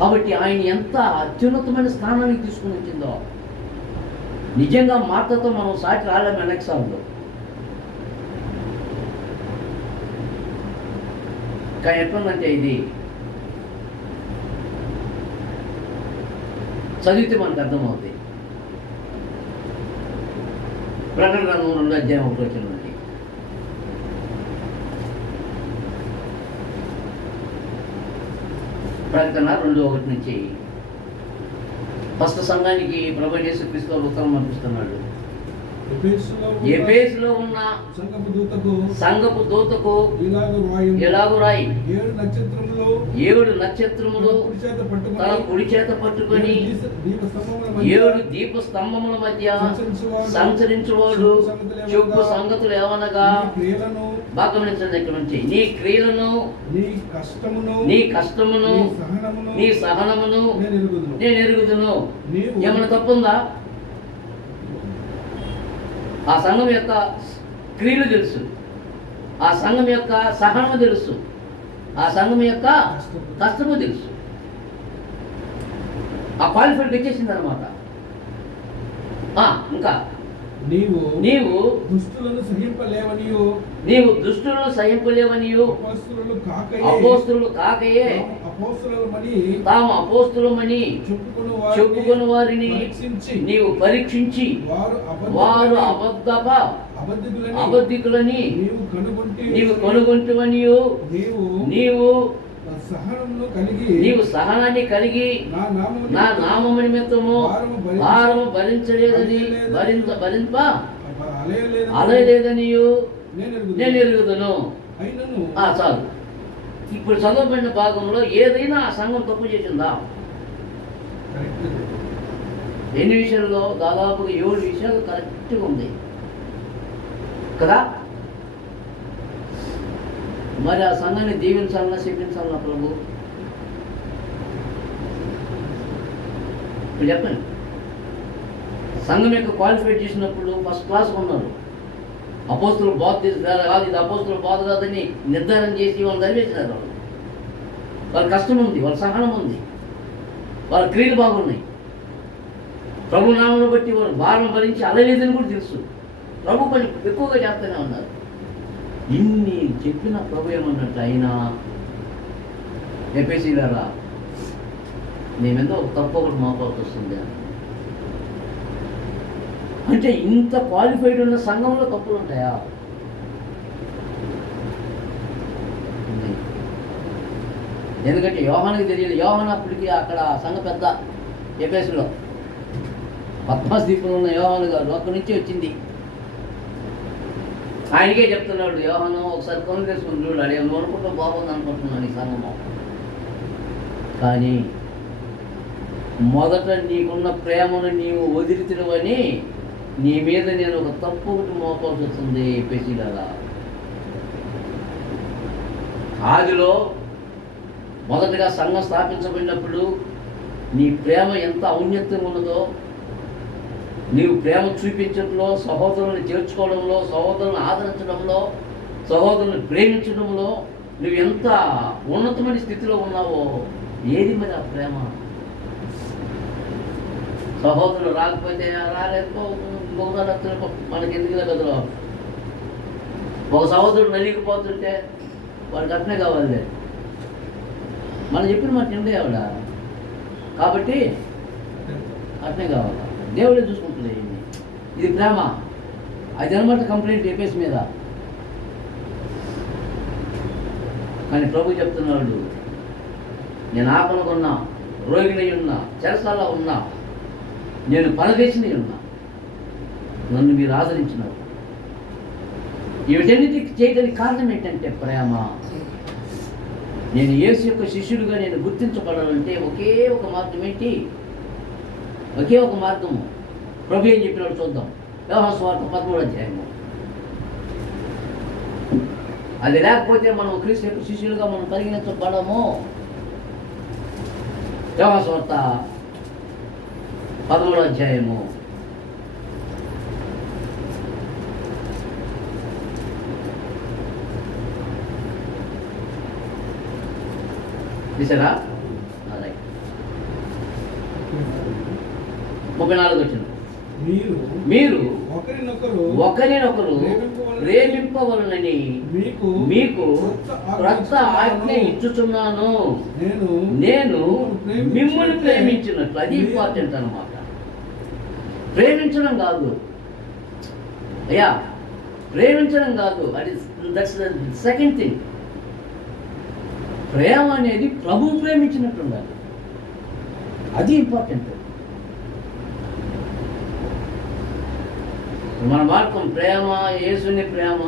కాబట్టి ఆయన ఎంత అత్యున్నతమైన స్థానానికి తీసుకుని వచ్చిందో నిజంగా మార్తతో మనం సాటి రాలేము ఎలక్షన్లో. కానీ ఎట్లుందంటే ఇది చదివితే మనకు అర్థమవుతుంది. ప్రకటన గ్రంథం 2వ అధ్యాయం 1వ వచనం నుండి. ప్రకటన 2:1 నుంచి. ఫస్ట్ సంఘానికి ప్రభు యేసుక్రీస్తు ఉత్తరం పంపిస్తున్నాడు. ఎఫెసులో ఉన్న సంఘపు దూతకు ఎలాగూ రాయి, 7 నక్షత్రములు తన కుడి చేత పట్టుకొని 7 దీప స్తంభముల మధ్య సంచరించువాడు చెప్పు సంగతులు ఏమనగా, బాగా గమనించండి దగ్గర నుంచి, నీ క్రియలను, నీ కష్టమును, నీ సహనమును నేను ఎరుగుదును. ఏమైనా తప్పుందా? ఆ సంఘం యొక్క క్రియలు తెలుసు, ఆ సంఘం యొక్క సహనము తెలుసు, ఆ సంఘం యొక్క కష్టము తెలుసు. ఆ క్వాలిఫైడ్ వచ్చేసింది అనమాట. ఇంకా నీవు దుష్టులను సహింపలేవనియు అపోస్తులు కాకయే తాము అపోస్తులమని చెప్పుకుని వారిని నీవు పరీక్షించి వారు అబద్ధికులని నీవు కనుగొంటువనియు నీవు సహనాన్ని కలిగి నా నామము నిమిత్తము భారము అలయలేదనియు నేను ఎరుగుదును. చాలు. ఇప్పుడు చదవబడిన భాగంలో ఏదైనా ఆ సంఘం తప్పు చేసిందా? ఎన్ని విషయాల్లో? దాదాపుగా 7 విషయాలు కరెక్ట్గా ఉంది కదా. మరి ఆ సంఘాన్ని దీవించాలన్నా శిక్షించాలన్నా ప్రభు? ఇప్పుడు చెప్పండి. సంఘం యొక్క క్వాలిఫైడ్ చేసినప్పుడు ఫస్ట్ క్లాస్ ఉన్నారు. అపోస్తులు బోధ కాదు, ఇది అపోస్తుల బోధ కాదని నిర్ధారణ చేసి వాళ్ళు చదివేసినారు. వాళ్ళ కష్టం ఉంది, వాళ్ళ సహనం ఉంది, వాళ్ళ క్రియలు బాగున్నాయి. ప్రభు నామను బట్టి వారు భారం భరించి అలలేదని కూడా తెలుసు. ప్రభు పని ఎక్కువగా చేస్తూనే ఉన్నారు. ఇన్ని చెప్పిన ప్రభు ఏమన్నట్టు అయినా ఎఫెసీయులారా మేమెందో ఒక తప్పు ఒకటి మోపాల్సి వస్తుంది అంటే ఇంత క్వాలిఫైడ్ ఉన్న సంఘంలో తప్పులు ఉంటాయా? ఎందుకంటే యోహానికి తెలియదు. యోహాన్ అప్పటికి అక్కడ సంఘ పెద్ద ఎఫెసులో పద్మాస్ దీపంలో ఉన్న యోహాను గారు అక్కడి నుంచి వచ్చింది. ఆయనకే చెప్తున్నాడు, యోహాను ఒకసారి కొను తీసుకుని చూడాలి, అనుకుంటూ బాగుంది అనుకుంటున్నాను ఈ సంఘము. కానీ మొదట నీకున్న ప్రేమను నీవు వదిలితినవని నీ మీద నేను ఒక తప్పు ఒకటి మోపాల్సి వస్తుంది. పెసిలాగా ఆదిలో మొదటగా సంఘం స్థాపించబడినప్పుడు నీ ప్రేమ ఎంత ఔన్నత్యంగా ఉన్నదో, నీవు ప్రేమ చూపించడంలో, సహోదరులను చేర్చుకోవడంలో, సహోదరులను ఆదరించడంలో, సహోదరులను ప్రేమించడంలో నువ్వు ఎంత ఉన్నతమైన స్థితిలో ఉన్నావో. ఏది మరి ఆ ప్రేమ? సహోదరులు రాకపోతే రాలేకో మనకి ఎందుకు కదా. ఒక సహోదరుడు నలిగిపోతుంటే వాడికి అట్నే కావాలి. మనం చెప్పిన మాట నిండే ఆవిడ కాబట్టి అట్నే కావాలి. దేవుడే చూసుకుంటుంది. ఇది ప్రేమ. అది అనమాట కంప్లైంట్ ఎఫెసు మీద. కానీ ప్రభు చెప్తున్నాడు, నేను ఆకలిగా ఉన్నా, రోగిని ఉన్నా, చెరసాల ఉన్నా, నేను పరదేశిని ఉన్నా, నన్ను మీరు ఆదరించినారు. వీటన్నిటికి చేయడానికి కారణం ఏంటంటే ప్రేమ. నేను యేసు యొక్క శిష్యుడిగా నేను గుర్తించబడాలంటే ఒకే ఒక మార్గం ఏంటి? ఒకే ఒక మార్గము. ప్రభు ఏం చెప్పినాడు చూద్దాం. యోహాను సువార్త 13వ అధ్యాయము. అది లేకపోతే మనం క్రీస్తు యొక్క శిష్యులుగా మనం పరిగణించబడము. యోహాను సువార్త 13వ అధ్యాయము. తీసారా? 34 వచ్చిన. మీరు ఒకరినొకరు ప్రేమింపవలనని మీకు క్రొత్త ఆజ్ఞ ఇచ్చుచున్నాను, నేను మిమ్మల్ని ప్రేమించినట్లు. అది ఇంపార్టెంట్ అన్నమాట. ప్రేమించడం కాదు అయ్యా, ప్రేమించడం కాదు. అది దట్స్ ద సెకండ్ థింగ్. ప్రేమ అనేది ప్రభువు ప్రేమించినట్టు ఉండాలి. అది ఇంపార్టెంట్. మన మార్గం ప్రేమ, యేసుని ప్రేమ.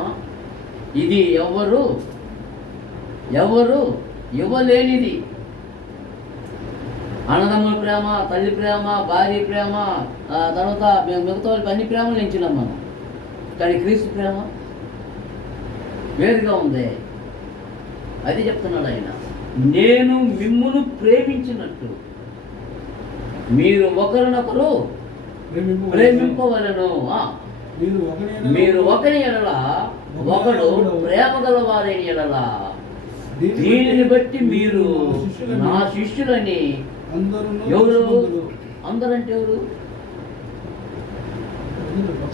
ఇది ఎవరు ఇవ్వలేనిది. అన్నదమ్ముల ప్రేమ, తల్లి ప్రేమ, భార్య ప్రేమ, తర్వాత మిగతా వాళ్ళకి అన్ని ప్రేమలు ఎంచినాం మనం. కానీ క్రీస్తు ప్రేమ వేరుగా ఉంది. అది చెప్తున్నాడు ఆయన, నేను మిమ్మును ప్రేమించినట్టు మీరు ఒకరినొకరు ప్రేమింపవలను. మీరు ఒకరి ఎడల ఒకడు ప్రేమ గల వారైన ఎడల దీనిని బట్టి మీరు నా శిష్యులని. ఎవరు అందరంటే ఎవరు?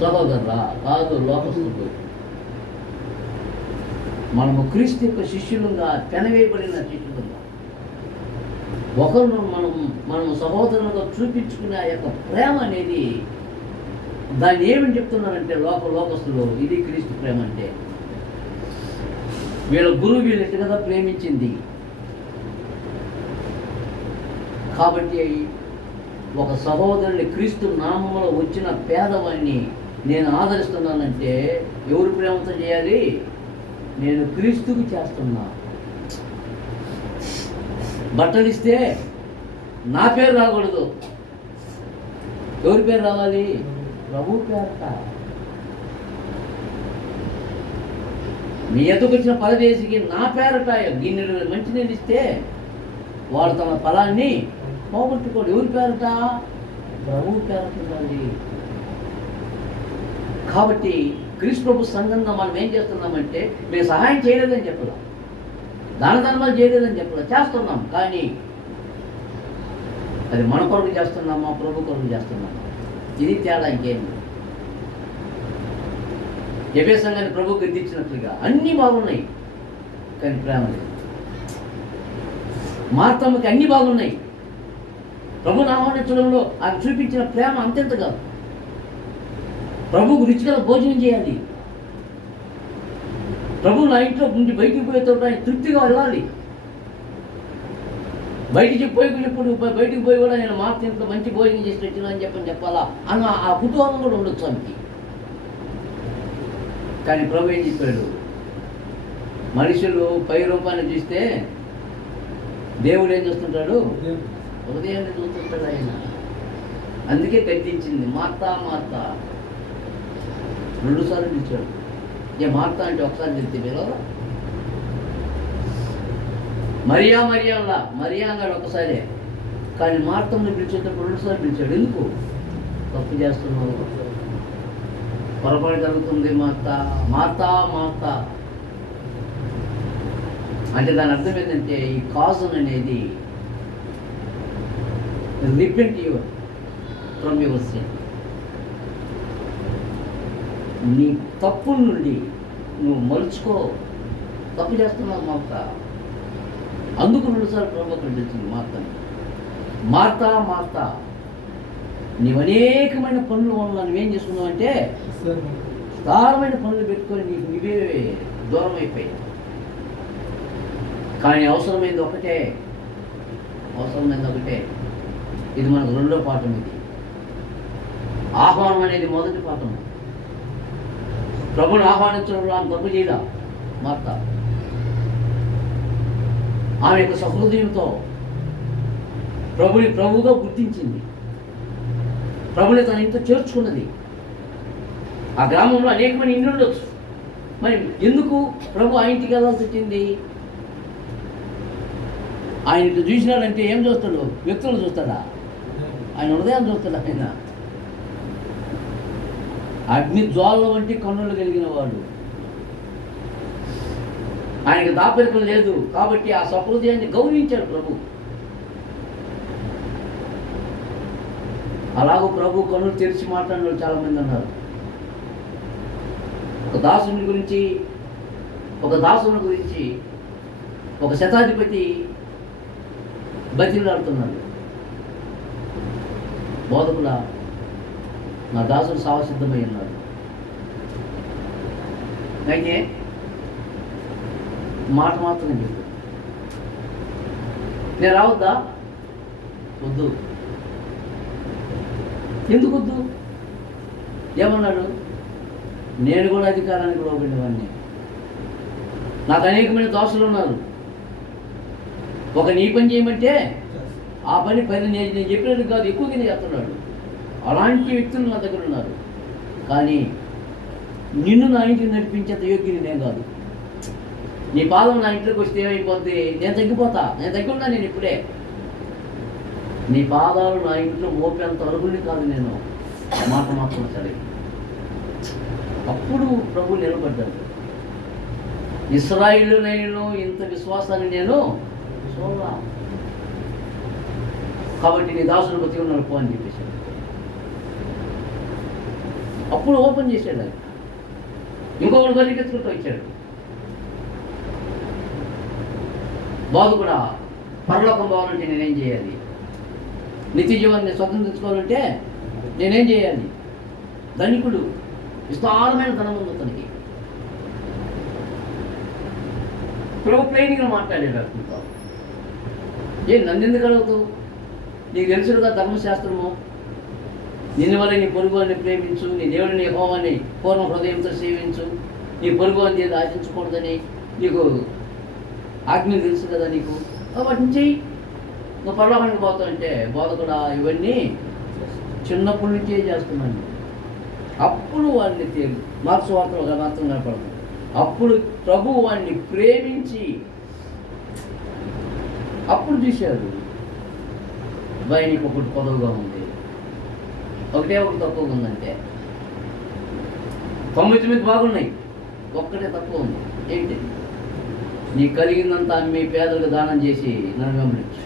సహోదరులా? కాదు, లోకస్తులు. మనము క్రీస్తు యొక్క శిష్యులుగా పెనవేయబడిన శిష్యులుగా ఒకరు మనం సహోదరులుగా చూపించుకునే ఆ యొక్క ప్రేమ అనేది, దాన్ని ఏమని చెప్తున్నారంటే లోకస్తులు, ఇది క్రీస్తు ప్రేమ అంటే. వీళ్ళ గురువు వీళ్ళకి కదా ప్రేమించింది. కాబట్టి ఒక సహోదరుని క్రీస్తు నామములో వచ్చిన పేదవాడిని నేను ఆదరిస్తున్నానంటే ఎవరు ప్రేమతో చేయాలి? నేను క్రీస్తుకు చేస్తున్నా. బట్టలు ఇస్తే నా పేరు రాకూడదు. ఎవరి పేరు రావాలి? ప్రభు పేరట. మీ ఎదుకు వచ్చిన పరదేశికి నా పేరట గిన్నెలు మంచినీళ్ళు ఇస్తే వాడు తన ఫలాన్ని పోగొట్టుకోడు. ఎవరి పేరట? ప్రభు పేరట ఉండాలి. కాబట్టి క్రీస్తు ప్రభు సంఘంగా మనం ఏం చేస్తున్నామంటే, మేము సహాయం చేయలేదని చెప్పలేం, దాన ధర్మాలు చేయలేదని చెప్పలేం, చేస్తున్నాం. కానీ అది మన కొరకు చేస్తున్నామా, ప్రభు కొరకు చేస్తున్నామా? ఇది తేడా, ఇంకేంటి. ఎఫెసు సంఘాన్ని ప్రభు గద్దించినట్లుగా అన్నీ బాగున్నాయి, కానీ ప్రేమ లేదు. మార్తమ్మకి అన్నీ బాగున్నాయి, ప్రభు నామోచ్చడంలో ఆమె చూపించిన ప్రేమ అంతెంత కాదు. ప్రభుకు రుచిగా భోజనం చేయాలి. ప్రభు నా ఇంట్లో నుండి బయటికి పోయేటప్పుడు ఆయన తృప్తిగా వెళ్ళాలి. బయటికి పోయి కూడా నేను మార్త ఇంట్లో మంచి భోజనం చేసి వచ్చినా అని చెప్పాలా అన్న ఆ కుతూహలం కూడా ఉండొచ్చు ఆమెకి. కానీ ప్రభు ఏం చెప్పాడు? మనుషులు పై రూపాన్ని చూస్తే దేవుడు ఏం చూస్తుంటాడు? హృదయాన్ని చూస్తుంటాడు ఆయన. అందుకే గద్దించింది, మార్తా మార్తా. 2 సార్లు పిలిచాడు. మార్తా అంటే ఒకసారి తెలిస్తే పిలవరా? మరియా అన్నాడు ఒకసారి. కానీ మార్తమ్మని పిలిచేటప్పుడు 2 సార్లు పిలిచాడు. ఎందుకు? తప్పు చేస్తున్నావు, పొరపాటు జరుగుతుంది, మార్తా. అంటే దాని అర్థం ఏంటంటే, ఈ కాజన్ అనేది రిపెంట్ ఫ్రమ్ యువర్ సిన్. నీ తప్పుల నుండి నువ్వు మలుచుకో. తప్పు చేస్తున్నావు మార్తా. అందుకు 2 సార్లు ప్రభుత్వం పిలిచింది మార్తని. మార్తా నీవు అనేకమైన పనుల వల్ల నువ్వేం చేసుకున్నావు అంటే సార్ విస్తారమైన పనులు పెట్టుకొని నీకు నువ్వే దూరం అయిపోయాయి. కానీ అవసరమైంది ఒకటే, ఇది మనకు రెండో పాఠం. ఇది ఆహ్వానం అనేది మొదటి పాఠం. ప్రభుని ఆహ్వానించడంలో ఆమె తప్పు చేయదా మార్త. ఆమె యొక్క సహృదయంతో ప్రభుని ప్రభువుగా గుర్తించింది, ప్రభుని తన ఇంట్లో చేర్చుకున్నది. ఆ గ్రామంలో అనేకమైన ఇండ్లు ఉండొచ్చు, మరి ఎందుకు ప్రభు ఆ ఇంటికి వెళ్ళాల్సి వచ్చింది? ఆయన ఇట్లా చూసినాడంటే ఏం చూస్తాడు? వ్యక్తులు చూస్తాడా? ఆయన హృదయాన్ని చూస్తాడు. ఆయన అగ్ని జ్వాల వంటి కన్నులు కలిగిన వాడు. ఆయనకు దాపరికం లేదు కాబట్టి ఆ సహృదయాన్ని గౌరవించాడు ప్రభు. అలాగూ ప్రభు కన్నులు తెరిచి మాట్లాడిన వాళ్ళు చాలామంది అన్నారు. ఒక దాసుని గురించి ఒక శతాధిపతి బతిలాడుతున్నాడు. బోధకుడా, నా దాసుడు సావసిద్ధమై ఉన్నాడు, అయితే మాట మాత్రం చెప్పు, నేను రావద్దా? వద్దు. ఎందుకు వద్దు? ఏమన్నాడు? నేను కూడా అధికారానికి లోబడినవాడిని, నాకు అనేకమైన దోషులు ఉన్నారు, ఒక నీ పని చేయమంటే ఆ పని నేను చెప్పినట్టు కాదు, ఎక్కువ కింద చేస్తున్నాడు. అలాంటి వ్యక్తులు నా దగ్గర ఉన్నారు, కానీ నిన్ను నా ఇంటికి నడిపించేంత యోగ్యుని నేను కాదు. నీ పాదం నా ఇంట్లోకి వస్తే ఏమైపోద్ది? నేను తగ్గిపోతా. నేను తగ్గి ఉన్నా, నేను ఇప్పుడే. నీ పాదాలు నా ఇంట్లో మోపేంత అరుగుని కాదు నేను, మాట మాత్రం సరే. అప్పుడు ప్రభు నిలబడ్డాడు. ఇశ్రాయేలు నేను ఇంత విశ్వాసాన్ని నేను చూడలా, కాబట్టి నీ దాసుడు బతి ఉన్నాడు పో అని చెప్పేశాడు. అప్పుడు ఓపెన్ చేశాడు. ఆయన ఇంకొకరు పరిగెత్తుకుంటూ వచ్చాడు. బాధ కూడా పరలోకం పోవాలంటే నేనేం చేయాలి? నిత్య జీవాన్ని స్వతంత్రించుకోవాలంటే నేనేం చేయాలి? ధనికుడు, విస్తారమైన ధనం ఉంది అతనికి. ప్రభు ప్లేనింగ్గా మాట్లాడాడు అతనితో. నన్ను ఎందుకు అడుగుతావు? నీకు తెలుసుగా ధర్మశాస్త్రము, నిన్ను వల్ల నీ పొరుగు అని ప్రేమించు, నీ దేవుడిని యెహోవాని పూర్ణ హృదయంతో సేవించు, నీ పొరుగు అని ఏది ఆశించకూడదని నీకు ఆజ్ఞ తెలుసు కదా నీకు, వాటిని చెయ్యి, నువ్వు పరలోకానికి పోతావు. అంటే బోధకుడా, ఇవన్నీ చిన్నప్పటి నుంచే చేస్తున్నాను. అప్పుడు వాడిని మార్క్స్ వార్తలుగా మాత్రం కనపడదు. అప్పుడు ప్రభు వాడిని ప్రేమించి అప్పుడు చూశాడు, నీకు ఒకటి పొదవుగా ఉంది, ఒకటి తక్కువగా ఉందంటే 99 బాగున్నాయి, ఒక్కటే తక్కువ ఉంది. ఏంటి? నీ కలిగిందంతా మీ పేదలకు దానం చేసి నన్ను గమనించు.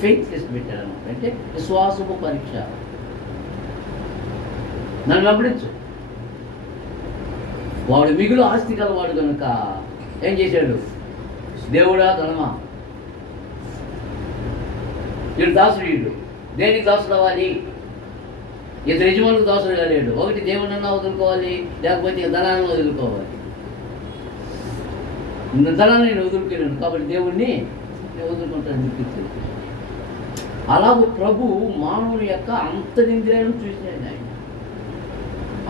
ఫెయిత్ టెస్ట్ పెట్టాడు అన్నమాట. అంటే విశ్వాసపు పరీక్ష. నన్ను గమనించు. వాడు మిగులు ఆస్తి గలవాడు కనుక ఏం చేశాడు? దేవుడా ధనమా, వీడు దాసుడు. వీడు దేనికి దాసుడు అవ్వాలి? ఇద్దరు యజమానులకు దాసుడు కాలేడు. ఒకటి దేవుడినన్నా వదులుకోవాలి, లేకపోతే ధనాన్ని వదులుకోవాలి. ధనాన్ని నేను వదులుకోలేను కాబట్టి దేవుడిని నేను వదులుకుంటాను చూపించాను. అలాగూ ప్రభు మానవుని యొక్క అంతరింద్రియాలను చూసినాడు ఆయన.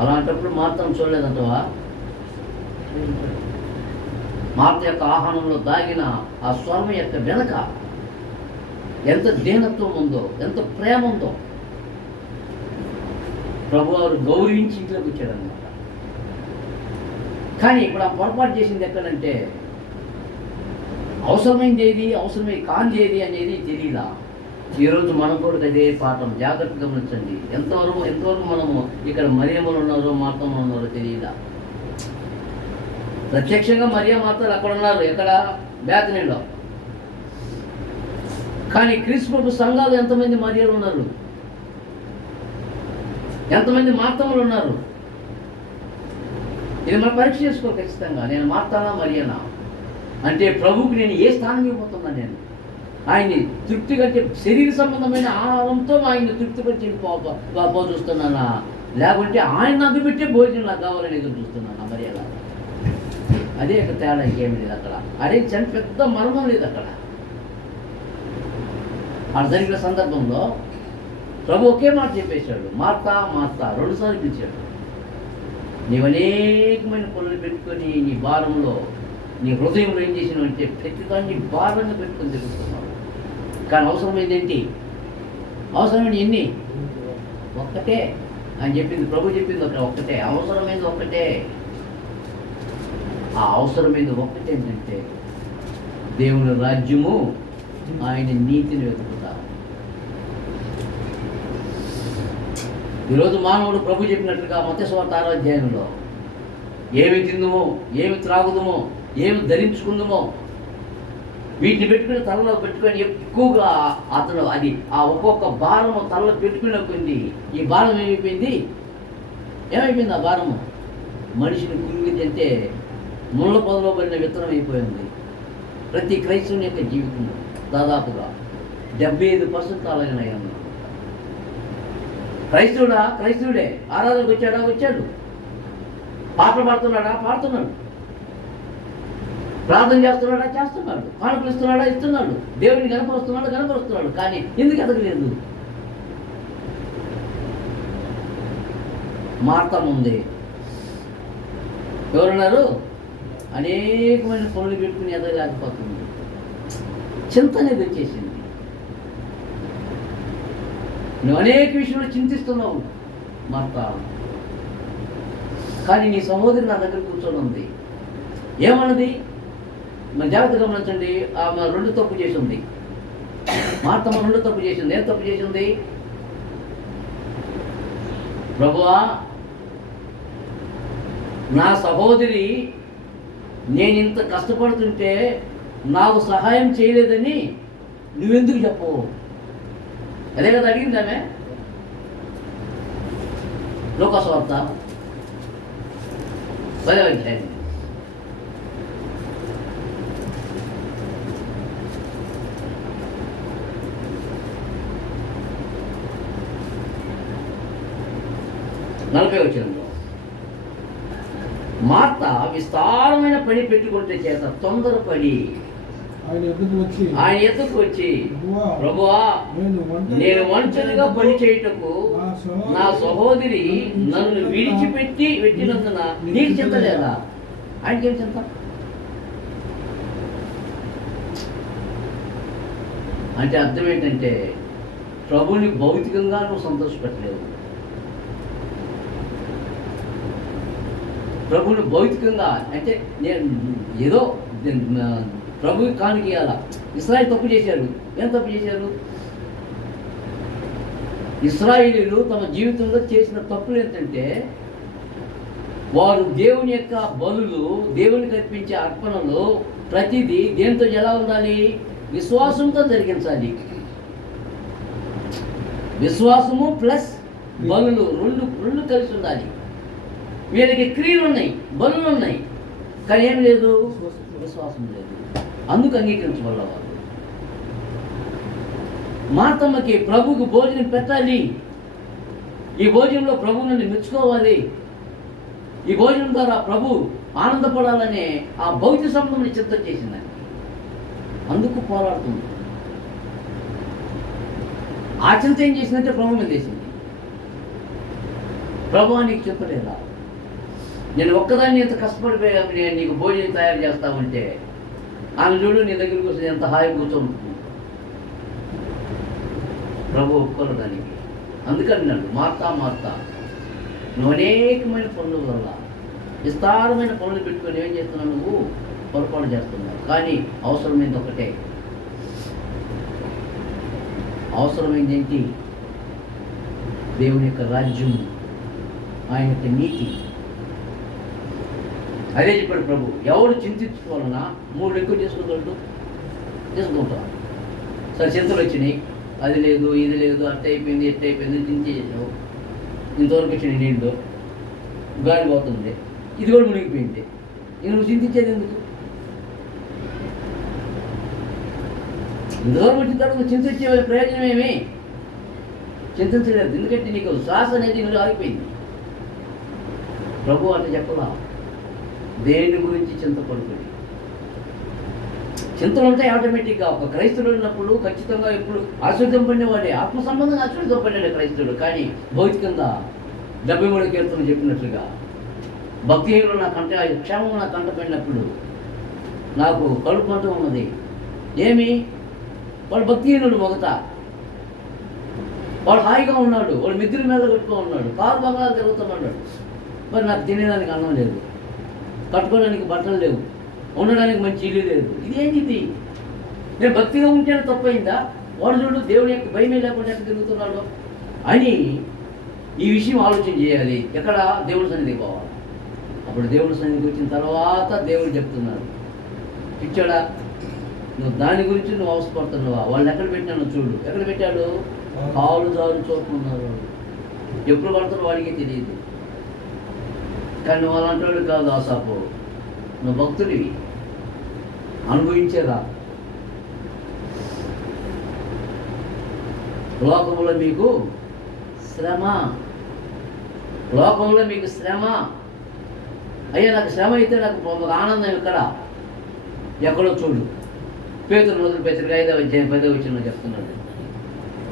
అలాంటప్పుడు మాత్రం చూడలేదంటవా? మార్త యొక్క ఆహారంలో దాగిన ఆ స్వర్మ యొక్క వెనక ఎంత దీనత్వం ఉందో, ఎంత ప్రేమ ఉందో ప్రభు వారు గౌరవించి ఇంట్లోకి వచ్చాడనమాట. కానీ ఇప్పుడు ఆ పొరపాటు చేసింది ఎక్కడంటే, అవసరమైంది ఏది, అవసరమై కాంది ఏది అనేది తెలియదా? ఈరోజు మనం కూడా అదే పాఠం జాగ్రత్తగా గమనించండి. ఎంతవరకు మనము ఇక్కడ మరియమ్మలు ఉన్నారో మార్తమ్మలు ఉన్నారో తెలియదా? ప్రత్యక్షంగా మరియా మార్తలు అక్కడ ఉన్నారు, ఎక్కడ? బేతనీలో. కానీ క్రీస్తు సంఘాలు ఎంతమంది మరియలు ఉన్నారు, ఎంతమంది మార్తమ్మలు ఉన్నారు? ఇది మనం పరీక్ష చేసుకో ఖచ్చితంగా. నేను మార్తానా మరియనా అంటే ప్రభువుకి నేను ఏ స్థానం ఇవ్వబోతున్నా నేను ఆయన్ని తృప్తిగా శరీర సంబంధమైన ఆహారంతో ఆయన్ని తృప్తిపరిచి చూస్తున్నానా, లేకుంటే ఆయన నాకు పెట్టే భోజనం నాకు కావాలని ఎదురు చూస్తున్నాను మరి అలా. అదే ఒక తేడా, ఇంకేమీ లేదు అక్కడ. అదే పెద్ద మర్మం లేదు అక్కడ. అక్కడ జరిగిన సందర్భంలో ప్రభు ఒకే మాట చెప్పేశాడు, మార్తా మార్తా, 2 సార్లు పిలిచాడు. నీవు అనేకమైన పనులు పెట్టుకొని నీ భారంలో నీ హృదయంలో ఏం చేసినావు అంటే ప్రతిదాన్ని భారంగా పెట్టుకొని తిరుగుతున్నావు. కానీ అవసరమైంది ఏంటి? అవసరమైంది ఎన్ని? ఒక్కటే అని చెప్పింది ప్రభు, చెప్పింది ఒక్కటే. అవసరమైంది ఒక్కటే. ఆ అవసరమైంది ఒక్కటే ఏంటంటే దేవుని రాజ్యము, ఆయన నీతిని వెతుకుతా. ఈరోజు మానవుడు ప్రభు చెప్పినట్లుగా మత్తయి సువార్త 6వ అధ్యాయంలో ఏమి తిందుమో, ఏమి త్రాగుదుమో, ఏమి ధరించుకుందుమో వీటిని పెట్టుకుని తలలో పెట్టుకొని ఎక్కువగా అతను అది ఆ ఒక్కొక్క భారము తలలో పెట్టుకునే కొద్ది ఈ భారం ఏమైపోయింది? ఆ భారము మనిషిని కురిగింది అంటే ముళ్ళ పొదలో పడిన విత్తనం అయిపోయింది. ప్రతి క్రైస్తవుని యొక్క జీవితంలో దాదాపుగా 75% అలాగే అన్నాడు. క్రైస్తవుడే ఆరాధనకు వచ్చాడు, పాటలు పాడుతున్నాడు, ప్రార్థన చేస్తున్నాడు, కానుకలు ఇస్తున్నాడు, దేవుడిని కనపరుస్తున్నాడు. కానీ ఎందుకు ఎదగలేదు? మార్తం ఉంది. ఎవరున్నారు? అనేకమైన పనులు పెట్టుకుని ఎదగలేకపోతుంది. చింత అనేది వచ్చేసింది. నువ్వు అనేక విషయంలో చింతిస్తున్నావు మార్తా, కానీ నీ సహోదరి నా దగ్గర కూర్చొని ఉంది. ఏమన్నది? మరి జాగ్రత్తగా గమనించండి. ఆమె 2 తప్పు చేసింది. మార్తమ్మ 2 తప్పు చేసింది. ఏం తప్పు చేసింది? ప్రభువా, నా సహోదరి నేను ఇంత కష్టపడుతుంటే నాకు సహాయం చేయలేదని నువ్వెందుకు చెప్పవు? అదే కదా అడిగింది ఆమె. లూకాసు వార్త 10వ అధ్యాయం. నలభై వచనంలో మార్త విస్తారమైన పని పెట్టుకుంటే చేత తొందరపడి ఆయన ఎద్దుకు వచ్చి ప్రభువా, నేను ఒంటరిగా పని చేయుటకు నా సహోదరి నన్ను పెట్టినందున నీకు చింత లేదా? ఆయనకేం చింత? అంటే అర్థం ఏంటంటే ప్రభుని భౌతికంగా నువ్వు సంతోషపెట్టలేవు. ప్రభుని భౌతికంగా అంటే నేను ఏదో ప్రభుకి కానుక ఇవ్వాలా. ఇశ్రాయేలు తప్పు చేశారు. ఏం తప్పు చేశారు? ఇశ్రాయేలీయులు తమ జీవితంలో చేసిన తప్పులు ఏంటంటే వారు దేవుని యొక్క బలులు, దేవునికి అర్పించే అర్పణలు ప్రతిదీ దేంతో ఎలా ఉండాలి? విశ్వాసంతో జరిగించాలి. విశ్వాసము ప్లస్ బలులు రెండు కలిసి ఉండాలి. వీళ్ళకి క్రియలు ఉన్నాయి, బలులు ఉన్నాయి, కానీ ఏం లేదు, విశ్వాసం లేదు. అందుకు అంగీకరించబడ్డ వాళ్ళు. మార్తమ్మకి ప్రభువుకు భోజనం పెట్టాలి, ఈ భోజనంలో ప్రభు నన్ను మెచ్చుకోవాలి, ఈ భోజనం ద్వారా ప్రభు ఆనందపడాలనే ఆ భౌతిక సంబంధం చిత్తం చేసిందని అందుకు పోరాడుతుంది. ఆ చింత ఏం చేసిందంటే ప్రభు మీద వేసింది. ప్రభు నీకు చెప్పలేదా? నేను ఒక్కదాన్ని ఎంత కష్టపడిపోయా, నేను నీకు భోజనం తయారు చేస్తామంటే ఆమె చూడు నీ దగ్గరికి వస్తే ఎంత హాయి కూర్చోంటుంది. ప్రభు ఒప్పుకోవడానికి అందుకన్నాడు, మార్తా మార్తా, నువ్వు అనేకమైన పనుల వల్ల విస్తారమైన పనులు పెట్టుకొని ఏం చేస్తున్నావు? నువ్వు పొరపాటు చేస్తున్నావు. కానీ అవసరమైంది ఒకటే. అవసరమైంది ఏంటి? దేవుని యొక్క రాజ్యం, ఆయన యొక్క నీతి. అదే చెప్పాడు ప్రభు. ఎవరు చింతించుకోవాలన్నా 3 ఎక్కువ చేసుకుంటాడు, చేసుకుంటాం. సరే చింతలు వచ్చినాయి, అది లేదు ఇది లేదు, అట్ట అయిపోయింది ఎట్ట అయిపోయింది, చించేసావు, ఇంతవరకు వచ్చినాయి నీళ్ళు, గాలి పోతుంది, ఇది కూడా మునిగిపోయింది, ఇంక నువ్వు చింతించేది ఎందుకు? ఇందులో వచ్చిన తర్వాత చింతించే ప్రయోజనం ఏమి? చింతించలేదు. ఎందుకంటే నీకు శ్వాస అనేది నువ్వు ఆగిపోయింది. ప్రభు అంటే చెప్పలా, దేని గురించి చింతపడుతుంది. చింతలు ఉంటాయి ఆటోమేటిక్గా. ఒక క్రైస్తవుడు ఉన్నప్పుడు ఖచ్చితంగా ఎప్పుడు ఆశ్చర్యం పడినవాడే, ఆత్మ సంబంధంగా ఆశ్చర్యం పడినాడు క్రైస్తవుడు. కానీ భౌతికంగా 73 కీర్తనలు చెప్పినట్లుగా భక్తిహీనులు నా కంట క్షేమం నా కంట పడినప్పుడు నాకు కడుపు మంట ఉన్నది. ఏమి? వాడు భక్తిహీనుడు. మొదట వాడు హాయిగా ఉన్నాడు, వాడు మిద్దుల మీద కట్టుకో ఉన్నాడు, కారు బంగాలు తిరుగుతున్నాడు. మరి నాకు తినేదానికి అన్నం లేదు, కట్టుకోవడానికి బట్టలు లేవు, ఉండడానికి మంచి ఇల్లు లేదు. ఇదేంటిది? నేను భక్తిగా ఉంటేనే తప్పైందా? వాడు చూడు దేవుని యొక్క భయమే లేకుండా ఎక్కడ తిరుగుతున్నాడు అని ఈ విషయం ఆలోచన చేయాలి. ఎక్కడ? దేవుడి సన్నిధికి పోవాలి. అప్పుడు దేవుడి సన్నిధికి వచ్చిన తర్వాత దేవుడు చెప్తున్నారు, పిచ్చాడా నువ్వు దాని గురించి నువ్వు అవసరపడుతున్నావా? వాళ్ళు ఎక్కడ పెట్టినాను చూడు. ఎక్కడ పెట్టాడు? కాలు జారు చూపుతున్నారు. ఎప్పుడు పడతారో వాడికి తెలియదు. కానీ నువ్వు అలాంటి కాదు ఆసాపు, నువ్వు భక్తుడివి, అనుభవించేదా. లోకంలో మీకు శ్రమ, లోకంలో మీకు శ్రమ. అయ్యా నాకు శ్రమ అయితే నాకు ఆనందం ఎక్కడో చూడు. పేతురు మొదలు పత్రిక 5వ అధ్యాయం 10వ వచనంలో చెప్తున్నాడు.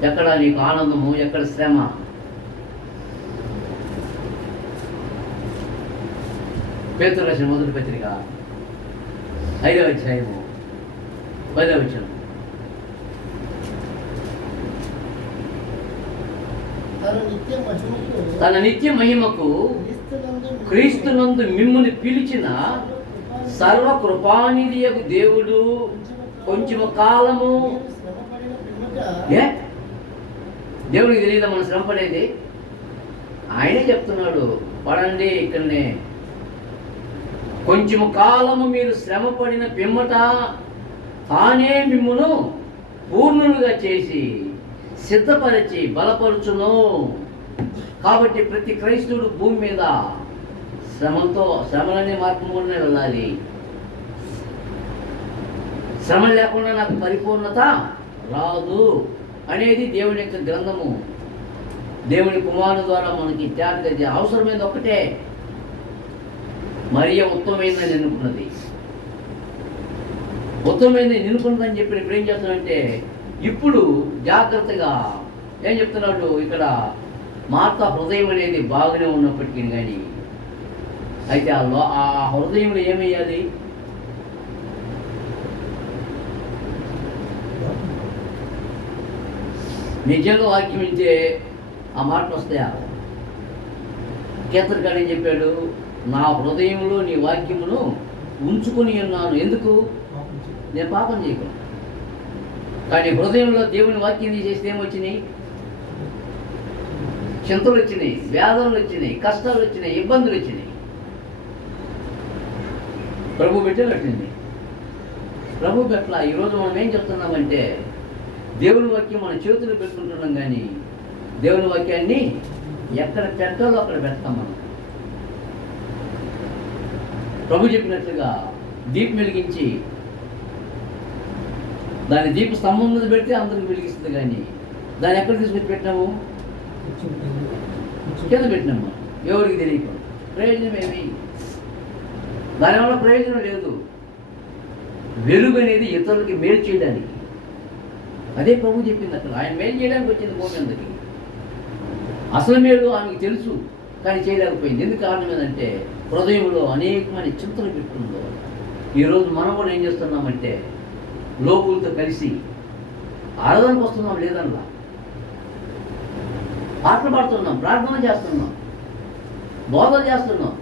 ఎక్కడ నీకు ఆనందము, ఎక్కడ శ్రమ? పేతురు రాసిన మొదటి పత్రిక 5వ అధ్యాయము 10వ వచనం. తన నిత్య మహిమకు క్రీస్తునందు మిమ్ముని పిలిచిన సర్వకృపానిధియగు దేవుడు కొంచెము కాలము. దేవుడికి తెలియదా మనం శ్రమ పడేది? ఆయనే చెప్తున్నాడు, పడండి ఇక్కడనే. కొంచెము కాలము మీరు శ్రమ పడిన పిమ్మట తానే మిమ్మును పూర్ణులుగా చేసి సిద్ధపరిచి బలపరుచును. కాబట్టి ప్రతి క్రైస్తవుడు భూమి మీద శ్రమలనే మార్గంలోనే వెళ్ళాలి. శ్రమ లేకుండా నాకు పరిపూర్ణత రాదు అనేది దేవుని యొక్క గ్రంథము. దేవుని కుమారుని ద్వారా మనకి త్యాగం అవసరమైనది ఒక్కటే, మరియ ఉత్తమమైనదని ఎన్నుకున్నది. ఉత్తమమైనది ఎన్నుకున్నదని చెప్పి ఇప్పుడు ఏం చేస్తున్నాడంటే, ఇప్పుడు జాగ్రత్తగా ఏం చెప్తున్నాడు ఇక్కడ, మార్త హృదయం అనేది బాగానే ఉన్నప్పటికీ కానీ అయితే ఆ హృదయంలో ఏమయ్యాలి? నిజంగా వాక్యం ఇస్తే ఆ మాటలు వస్తాయా? కీర్తనకాడు ఏం చెప్పాడు? నా హృదయంలో నీ వాక్యమును ఉంచుకొని ఉన్నాను. ఎందుకు? నేను పాపం చేయను. కానీ హృదయంలో దేవుని వాక్యం తీసేస్తే ఏమొచ్చినాయి? చింతలు వచ్చినాయి, వ్యాధులు వచ్చినాయి, కష్టాలు వచ్చినాయి, ఇబ్బందులు వచ్చినాయి. ప్రభు పెట్టేటట్టుంది. ప్రభు పెట్ల ఈరోజు మనం ఏం చెప్తున్నామంటే, దేవుని వాక్యం మన చేతులు పెట్టుకుంటున్నాం, కానీ దేవుని వాక్యాన్ని ఎక్కడ పెట్టాలో అక్కడ పెడతాం మనం. ప్రభు చెప్పినట్లుగా దీపం వెలిగించి దాని దీప స్తంభం మీద పెడితే అందరికి వెలిగిస్తుంది, కానీ దాన్ని ఎక్కడ తీసుకొచ్చి పెట్టినాము? కింద పెట్టినాము, ఎవరికి తెలియకుండా. ప్రయోజనం ఏమి? దానివల్ల ప్రయోజనం లేదు. వెలుగు అనేది ఇతరులకి మేలు చేయడానికి. అదే ప్రభు చెప్పింది అక్కడ. ఆయన మేలు చేయడానికి వచ్చింది భూమి అందరికి. అసలు మేలు ఆమెకు తెలుసు, కానీ చేయలేకపోయింది. ఎందుకు కారణం ఏంటంటే హృదయంలో అనేకమైన చింతలు పెట్టుకుందో. ఈరోజు మనం కూడా ఏం చేస్తున్నామంటే, లోకులతో కలిసి ఆరాధనకు వస్తున్నాం, లేదన్నా పాటలు పాడుతున్నాం, ప్రార్థన చేస్తున్నాం, బోధన చేస్తున్నాం,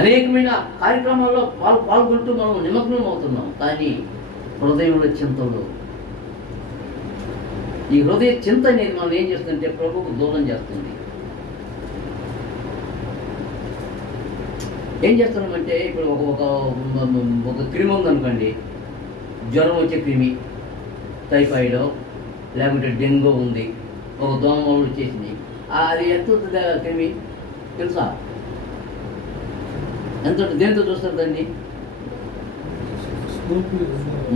అనేకమైన కార్యక్రమాల్లో పాల్గొంటూ మనం నిమగ్నం అవుతున్నాం. కానీ హృదయంలో చింతలు, ఈ హృదయ చింత అనేది మనం ఏం చేస్తుందంటే ప్రభువుకు దూరం చేస్తుంది. ఏం చేస్తున్నామంటే, ఇప్పుడు ఒక క్రిమి ఉందనుకోండి, జ్వరం వచ్చే క్రిమి, టైఫాయిడ్ లేకుంటే డెంగ్యూ ఉంది, ఒక దోమ వచ్చేసింది. అది ఎంత ఉంటుంది క్రిమి తెలుసా? ఎంత? దేంతో చూస్తారు దాన్ని?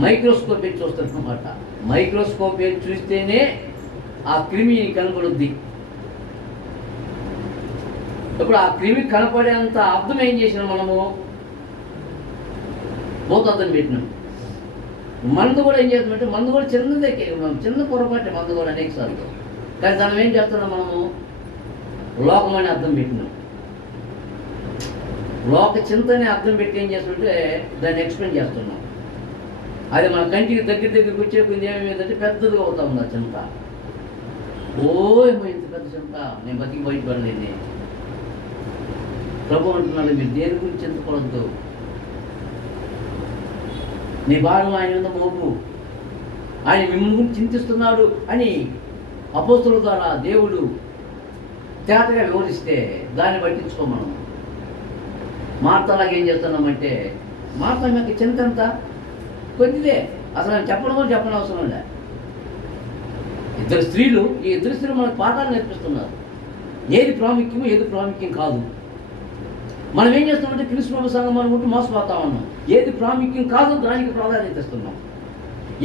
మైక్రోస్కోప్ పెట్టి చూస్తారు అనమాట. మైక్రోస్కోప్ పెట్టి చూస్తేనే ఆ క్రిమి కనపడుద్ది. ఇప్పుడు ఆ క్రిమి కనపడేంత అర్థం ఏం చేసినాం మనము? భూతద్దం పెట్టినాం. మందు కూడా ఏం చేస్తామంటే, మందు కూడా చిన్నదే, చిన్న పొరపాటే మందు కూడా అనేక సార్లు. కానీ దాన్ని ఏం చేస్తున్నాం మనము? లోకమని అర్థం పెట్టినాం. లోక చింతనే అర్థం పెట్టి ఏం చేస్తుంటే దాన్ని ఎక్స్ప్లెయిన్ చేస్తున్నాం. అది మన కంటికి దగ్గరికి వచ్చే కొంచెం ఏమేంటంటే పెద్దదిగా అవుతా ఉంది ఆ చింత. ఏమో ఇంత పెద్ద చింత, నేను బతికి బయటపడలేని. ప్రభు అంటున్నాడు, మీరు దేని గురించి చింతపడద్దు, నీ భారం ఆయన మీద మోపు, ఆయన మిమ్మల్ని గురించి చింతిస్తున్నాడు అని అపోస్తుల ద్వారా దేవుడు తేటగా వివరిస్తే దాన్ని పట్టించుకో. మనం మార్తలాగా ఏం చేస్తున్నామంటే, మార్త మీకు చింత ఎంత కొద్దిదే, అసలు ఆయన చెప్పడం కూడా చెప్పనవసరం లే. ఈ ఇద్దరు స్త్రీలు మనకు పాఠాలు నేర్పిస్తున్నారు. ఏది ప్రాముఖ్యమో ఏది ప్రాముఖ్యం కాదు. మనం ఏం చేస్తామంటే క్రీస్తు ప్రభు సంఘం అనుకుంటూ మోసపోతా ఉన్నాం. ఏది ప్రాముఖ్యం కాదో దానికి ప్రాధాన్యత ఇస్తున్నాం,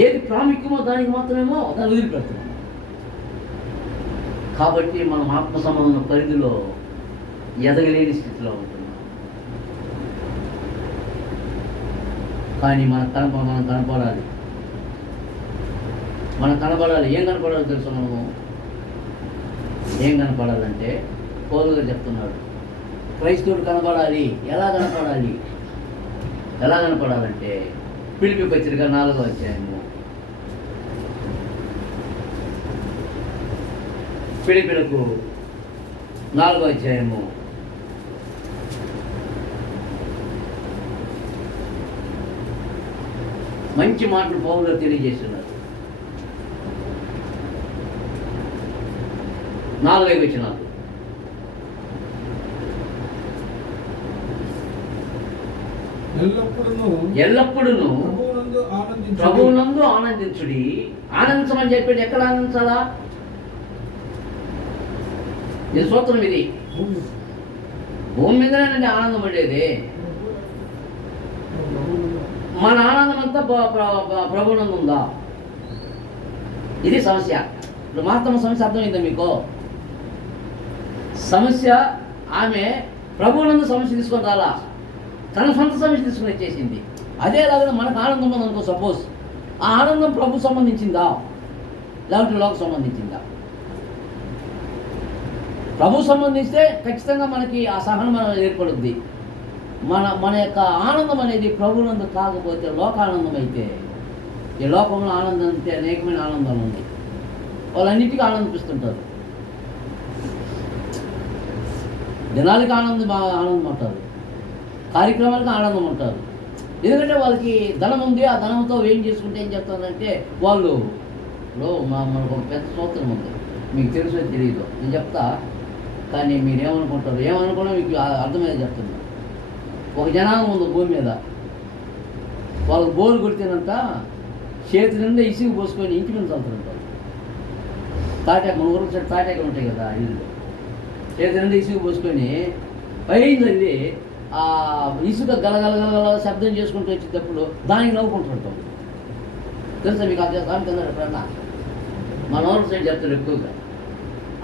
ఏది ప్రాముఖ్యమో దానికి మాత్రమేమో దాన్ని వదిలిపెడుతున్నాం. కాబట్టి మనం ఆత్మ సంబంధం పరిధిలో ఎదగలేని స్థితిలో ఉంటున్నాం. కానీ మనం కనపడాలి. ఏం కనపడాలి తెలుసు? మనము ఏం కనపడాలంటే పౌలు గారు చెప్తున్నాడు, క్రైస్తవుడు కనపడాలి. ఎలా కనపడాలంటే ఫిలిప్పీ పత్రిక 4వ అధ్యాయము, ఫిలిప్పీలకు 4వ అధ్యాయము 4 మంచి మాటలు పౌలు గారు తెలియజేస్తున్నారు. 4వ వచనం, ఎల్లప్పుడూ ప్రభువునందు ఆనందించుడి. ఆనందించమని చెప్పాడు. ఎక్కడ ఆనందించాలా? ఇది సూత్రం. ఇది భూమి మీదనేనండి ఆనందం ఉండేది. మన ఆనందం అంతా ప్రభువునందు ఉందా? ఇది సమస్య. ఇప్పుడు మాత్రం సమస్య అర్థమైందా మీకు? సమస్య ఆమె ప్రభువునందు సమస్య తీసుకొని రాలా, తన సొంత సమస్య తీసుకుని వచ్చేసింది. అదేలాగా మనకు ఆనందం ఉందనుకో, సపోజ్ ఆ ఆనందం ప్రభు సంబంధించిందా లేకపోతే లోక సంబంధించిందా? ప్రభు సంబంధిస్తే ఖచ్చితంగా మనకి ఆ సహనం ఏర్పడుద్ది. మన యొక్క ఆనందం అనేది ప్రభువునందు కాకపోతే లోకానందం అయితే, ఈ లోకంలో ఆనందం అంటే అనేకమైన ఆనందాలు ఉన్నాయి. వాళ్ళన్నిటికీ ఆనందిస్తుంటారు. దినాలకి ఆనందం అంటారు, కార్యక్రమాలకు ఆనందం అంటారు. ఎందుకంటే వాళ్ళకి ధనం ఉంది. ఆ ధనంతో ఏం చేసుకుంటే ఏం చెప్తానంటే వాళ్ళు మనకు ఒక పెద్ద సూత్రం ఉంది, మీకు తెలుసో తెలియదు, నేను చెప్తా. కానీ మీరు ఏమనుకున్నా మీకు అర్థమయ్యేది చెప్తున్నా. ఒక జనాంగం ఉంది భూమి మీద, వాళ్ళకి బోరు కొడితేనంట చేతి నిండా ఇసుగు పోసుకొని ఇంటి మీద చదువుతుంటారు. తాటాక, మన ఊరికి సైడ్ తాటాకలు ఉంటాయి కదా ఇల్లు, చేతి నిండా ఇసుగు పోసుకొని పైన వెళ్ళి ఆ ఇసుక గలగలగల శబ్దం చేసుకుంటూ వచ్చేటప్పుడు దానికి నవ్వుకుంటుంటాం. తెలుసా మీకు? అది దాని ఎప్పుడన్నా మన ఊరి సైడ్ చెప్తారు ఎక్కువగా.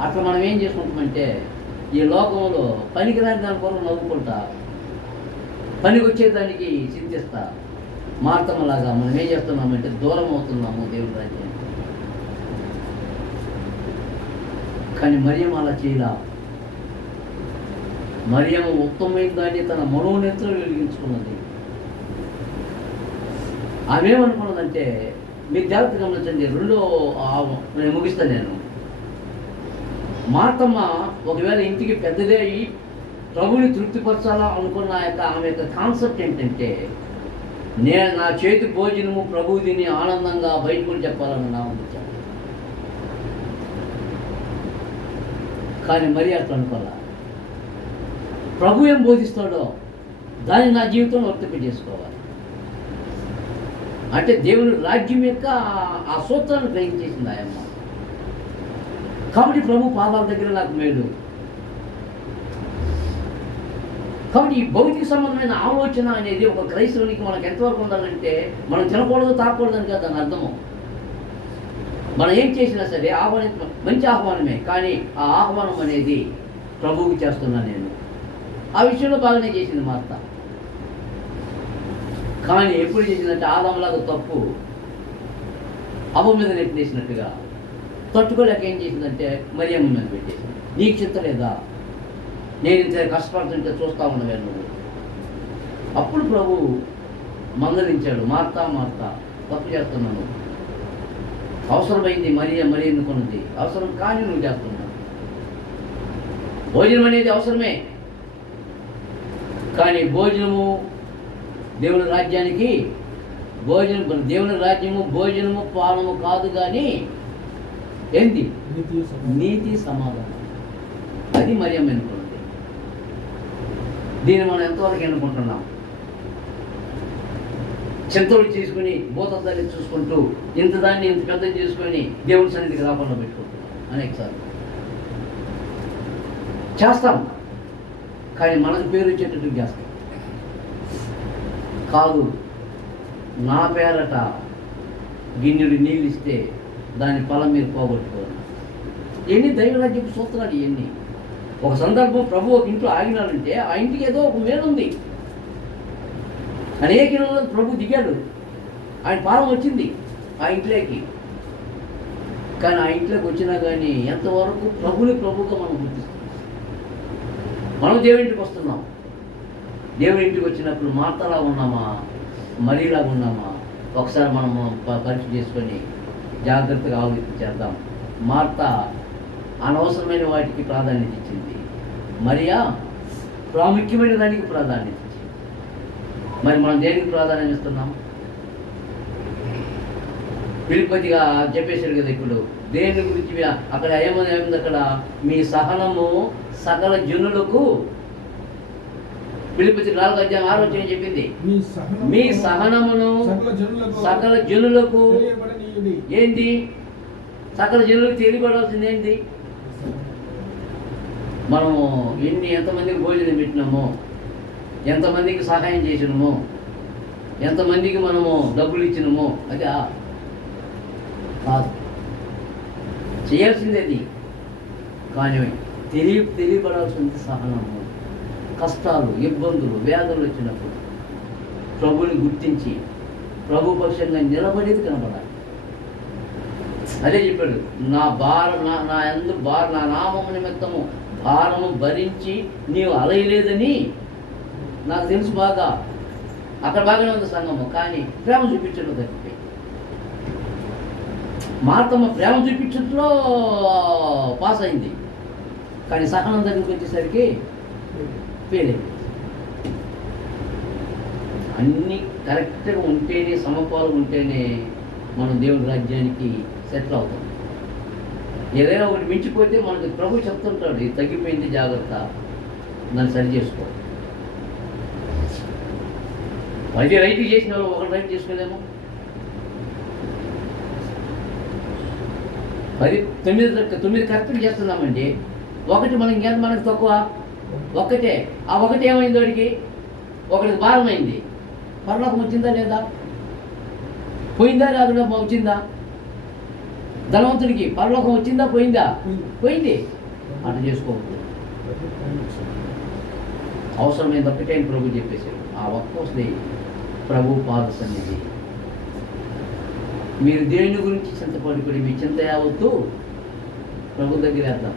అట్లా మనం ఏం చేసుకుంటామంటే ఈ లోకంలో పనికిరాని దాని కొరకు నవ్వుకుంటా, పనికి వచ్చేదానికి చింతిస్తా. మార్తమ్మలాగా మనం ఏం చేస్తున్నామంటే దూరం అవుతున్నాము దేవుడి రాజ్యానికి. కానీ మరియమ్మ అలా చేయలా. మరియమ్మ ఉత్తమమైన దాన్ని తన మనోనేత్రం వెలిగించుకున్నది. ఆమె ఏమనుకున్నదంటే, మీరు జాగ్రత్త గమనించండి. నేను ముగిస్తాను. నేను మార్తమ్మ ఒకవేళ ఇంటికి పెద్దదే అయ్యి ప్రభుని తృప్తిపరచాలా అనుకున్న ఆమె యొక్క కాన్సెప్ట్ ఏంటంటే, నేను నా చేతి భోజనము ప్రభువు తిని ఆనందంగా బయటకు చెప్పాలని నా ఉద్దేశం. కానీ మరి అట్లా అనుకోవాలా. ప్రభు ఏం బోధిస్తాడో దాన్ని నా జీవితంలో వర్తింపజేసుకోవాలి. అంటే దేవుని రాజ్యం యొక్క ఆ సూత్రాన్ని గ్రహించేసింది ఆయమ్మ. కాబట్టి ప్రభు పాదాల దగ్గర నాకు మేలు. కాబట్టి ఈ భౌతిక సంబంధమైన ఆలోచన అనేది ఒక క్రైస్తవునికి మనకు ఎంతవరకు ఉండాలంటే మనం తినకూడదు తాకూడదని కదా దాని అర్థము. మనం ఏం చేసినా సరే మంచి ఆహ్వానమే, కానీ ఆ ఆహ్వానం అనేది ప్రభువుకి చేస్తున్నా నేను. ఆ విషయంలో బాగానే చేసింది మా అత్త. కానీ ఎప్పుడు చేసిందంటే ఆదంలాగా తప్పు అవ్వ మీద నెట్టేసినట్టుగా తట్టుకోలేక ఏం చేసిందంటే మరియమ్మ మీద పెట్టేసింది. నీకు చింతలేదా, నేను ఇంత కష్టపడుతుంటే చూస్తా ఉన్నవే నువ్వు. అప్పుడు ప్రభు మందలించాడు, మార్తా మార్తా తప్పు చేస్తున్నాను, అవసరమైంది మరి ఎన్నుకున్నది, అవసరం కానీ నువ్వు చేస్తున్నావు. భోజనం అనేది అవసరమే, కానీ భోజనము దేవుని రాజ్యానికి దేవుని రాజ్యము భోజనము పానము కాదు, కానీ ఏంటి? నీతి సమాధానం. అది మరియమ్మ ఎన్నుకున్నది. దీన్ని మనం ఎంతవరకు ఎన్నుకుంటున్నాం? చింతలు చేసుకుని భూతద్దాన్ని చూసుకుంటూ ఇంత దాన్ని ఇంత పెద్ద చేసుకొని దేవుని సన్నిధికి రాకుండా పెట్టుకుంటున్నాం అనేకసార్లు. చేస్తాం, కానీ మనకు పేరు వచ్చేటట్టు చేస్తాం. కాదు, నా పేరట గిన్నెడు నీళ్ళు ఇస్తే దాని ఫలం మీరు పోగొట్టుకోరు. ఎన్ని దైవరాజ్యపు సూత్రాలు ఇవన్నీ. ఒక సందర్భం ప్రభు ఒక ఇంట్లో ఆగినాడంటే ఆ ఇంటికి ఏదో ఒక మేలుంది. అనేక ఇళ్ళలో ప్రభు దిగాడు, ఆయన పాలన వచ్చింది ఆ ఇంట్లోకి. కానీ ఆ ఇంట్లోకి వచ్చినా కానీ ఎంతవరకు ప్రభువుగా మనం గుర్తిస్తాం. మనం దేవుని ఇంటికి వస్తున్నాం. దేవుని ఇంటికి వచ్చినప్పుడు మార్తలా ఉన్నామా, మరీలాగా ఉన్నామా? ఒకసారి మనం పరీక్ష చేసుకొని జాగ్రత్తగా ఆలోచించేద్దాం. మార్త అనవసరమైన వాటికి ప్రాధాన్యత ఇచ్చింది, మరియా ప్రాముఖ్యమైన దానికి ప్రాధాన్యత ఇచ్చింది. మరి మనం దేనికి ప్రాధాన్యం ఇస్తున్నాం? తిరుపతిగా చెప్పేశాడు కదా ఇప్పుడు దేని గురించి. అక్కడ ఏమైంది? అక్కడ మీ సహనము సకల జనులకు, ఫిలిప్పీ 4:6 చెప్పింది, మీ సహనమును సకల జనులకు ఏంది? సకల జనులకు తెలియబడాల్సింది ఏంటి? మనము ఎంతమందికి భోజనం పెట్టినామో, ఎంతమందికి సహాయం చేసినామో, ఎంతమందికి మనము డబ్బులు ఇచ్చినామో, అది కాదు. చేయాల్సింది అది. కానీ తెలియబడాల్సింది సహనము. కష్టాలు, ఇబ్బందులు, వ్యాధులు వచ్చినప్పుడు ప్రభుని గుర్తించి ప్రభు పక్షంగా నిలబడేది కనబడాలి. అదే చెప్పాడు, నా నామము నిమిత్తము భారము భరించి నీవు అలయలేదని నాకు తెలుసు బాగా. అక్కడ బాగానే ఉంది సంఘము, కానీ ప్రేమ చూపించడం తగ్గిపోయి. మార్తమ్మ ప్రేమ చూపించడంలో పాస్ అయింది, కానీ సహనం దగ్గరికి వచ్చేసరికి ఫెయిల్ అయింది. అన్నీ కరెక్ట్గా ఉంటేనే, సమపాలు ఉంటేనే మనం దేవుని రాజ్యానికి సెటిల్ అవుతాం. ఏదైనా ఒకటి మించిపోతే మనకు ప్రభు చెప్తుంటాడు, ఇది తగ్గిపోయింది, జాగ్రత్త, దాన్ని సరి చేసుకో. 10 రైట్ చేసిన వాళ్ళు 1 రైట్ చేసుకోలేము. 9 కరెక్ట్గా చేస్తున్నామండి, 1 మనం ఇంకెంత మనకు తక్కువ. ఒక్కటే, ఆ 1 ఏమైంది? ఒకటికి భారమైంది. పరలోకం వచ్చిందా లేదా? పోయిందా రాదు? వచ్చిందా? ధనవంతుడికి పరలోకం వచ్చిందా పోయిందా? పోయింది. అట్లా చేసుకోవద్దు. అవసరమైంది ఒక్కటే అని ప్రభు చెప్పేశాడు. ఆ ఒక్కోసే ప్రభు పాద సన్నిధి. మీరు దేని గురించి చింతపడుకుని మీ చింత యావత్తు ప్రభు దగ్గర వేద్దాం.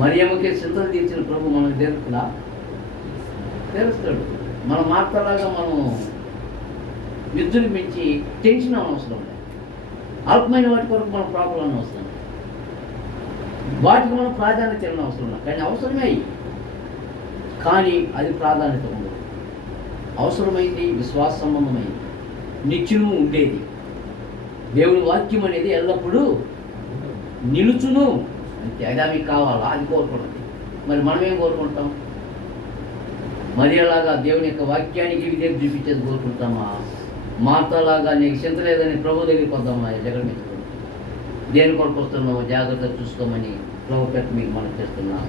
మరియమ్మకి చింతలు తీర్చిన ప్రభు మనకు తెలుస్తాడు. మన మార్తలాగా మనం విద్యుని పెంచి టెన్షన్ అవసరం లేదు. అల్పమైన వాటి కొరకు మనం ప్రాబ్లం అవసరం, వాటికి మనం ప్రాధాన్యత ఇవ్వడం అవసరం లేదు. కానీ అవసరమే, కానీ అది ప్రాధాన్యత ఉండదు. అవసరమైంది విశ్వాస సంబంధమైంది, నిత్యము ఉండేది. దేవుని వాక్యం అనేది ఎల్లప్పుడూ నిలుచును. అంతే, అది మీకు కావాలా? అది కోరుకున్నది. మరి మనం ఏం కోరుకుంటాం? మరి అలాగా దేవుని యొక్క వాక్యానికి విధేయత చూపించేది కోరుకుంటామా? మార్తలాగా నీకు చింత లేదని ప్రభు దగ్గరికి వద్దామా? జగన్ మీద దేని కొరకు వస్తున్నామో జాగ్రత్తగా చూసుకోమని ప్రభు పెట్ట మీకు మనం చేస్తున్నాం.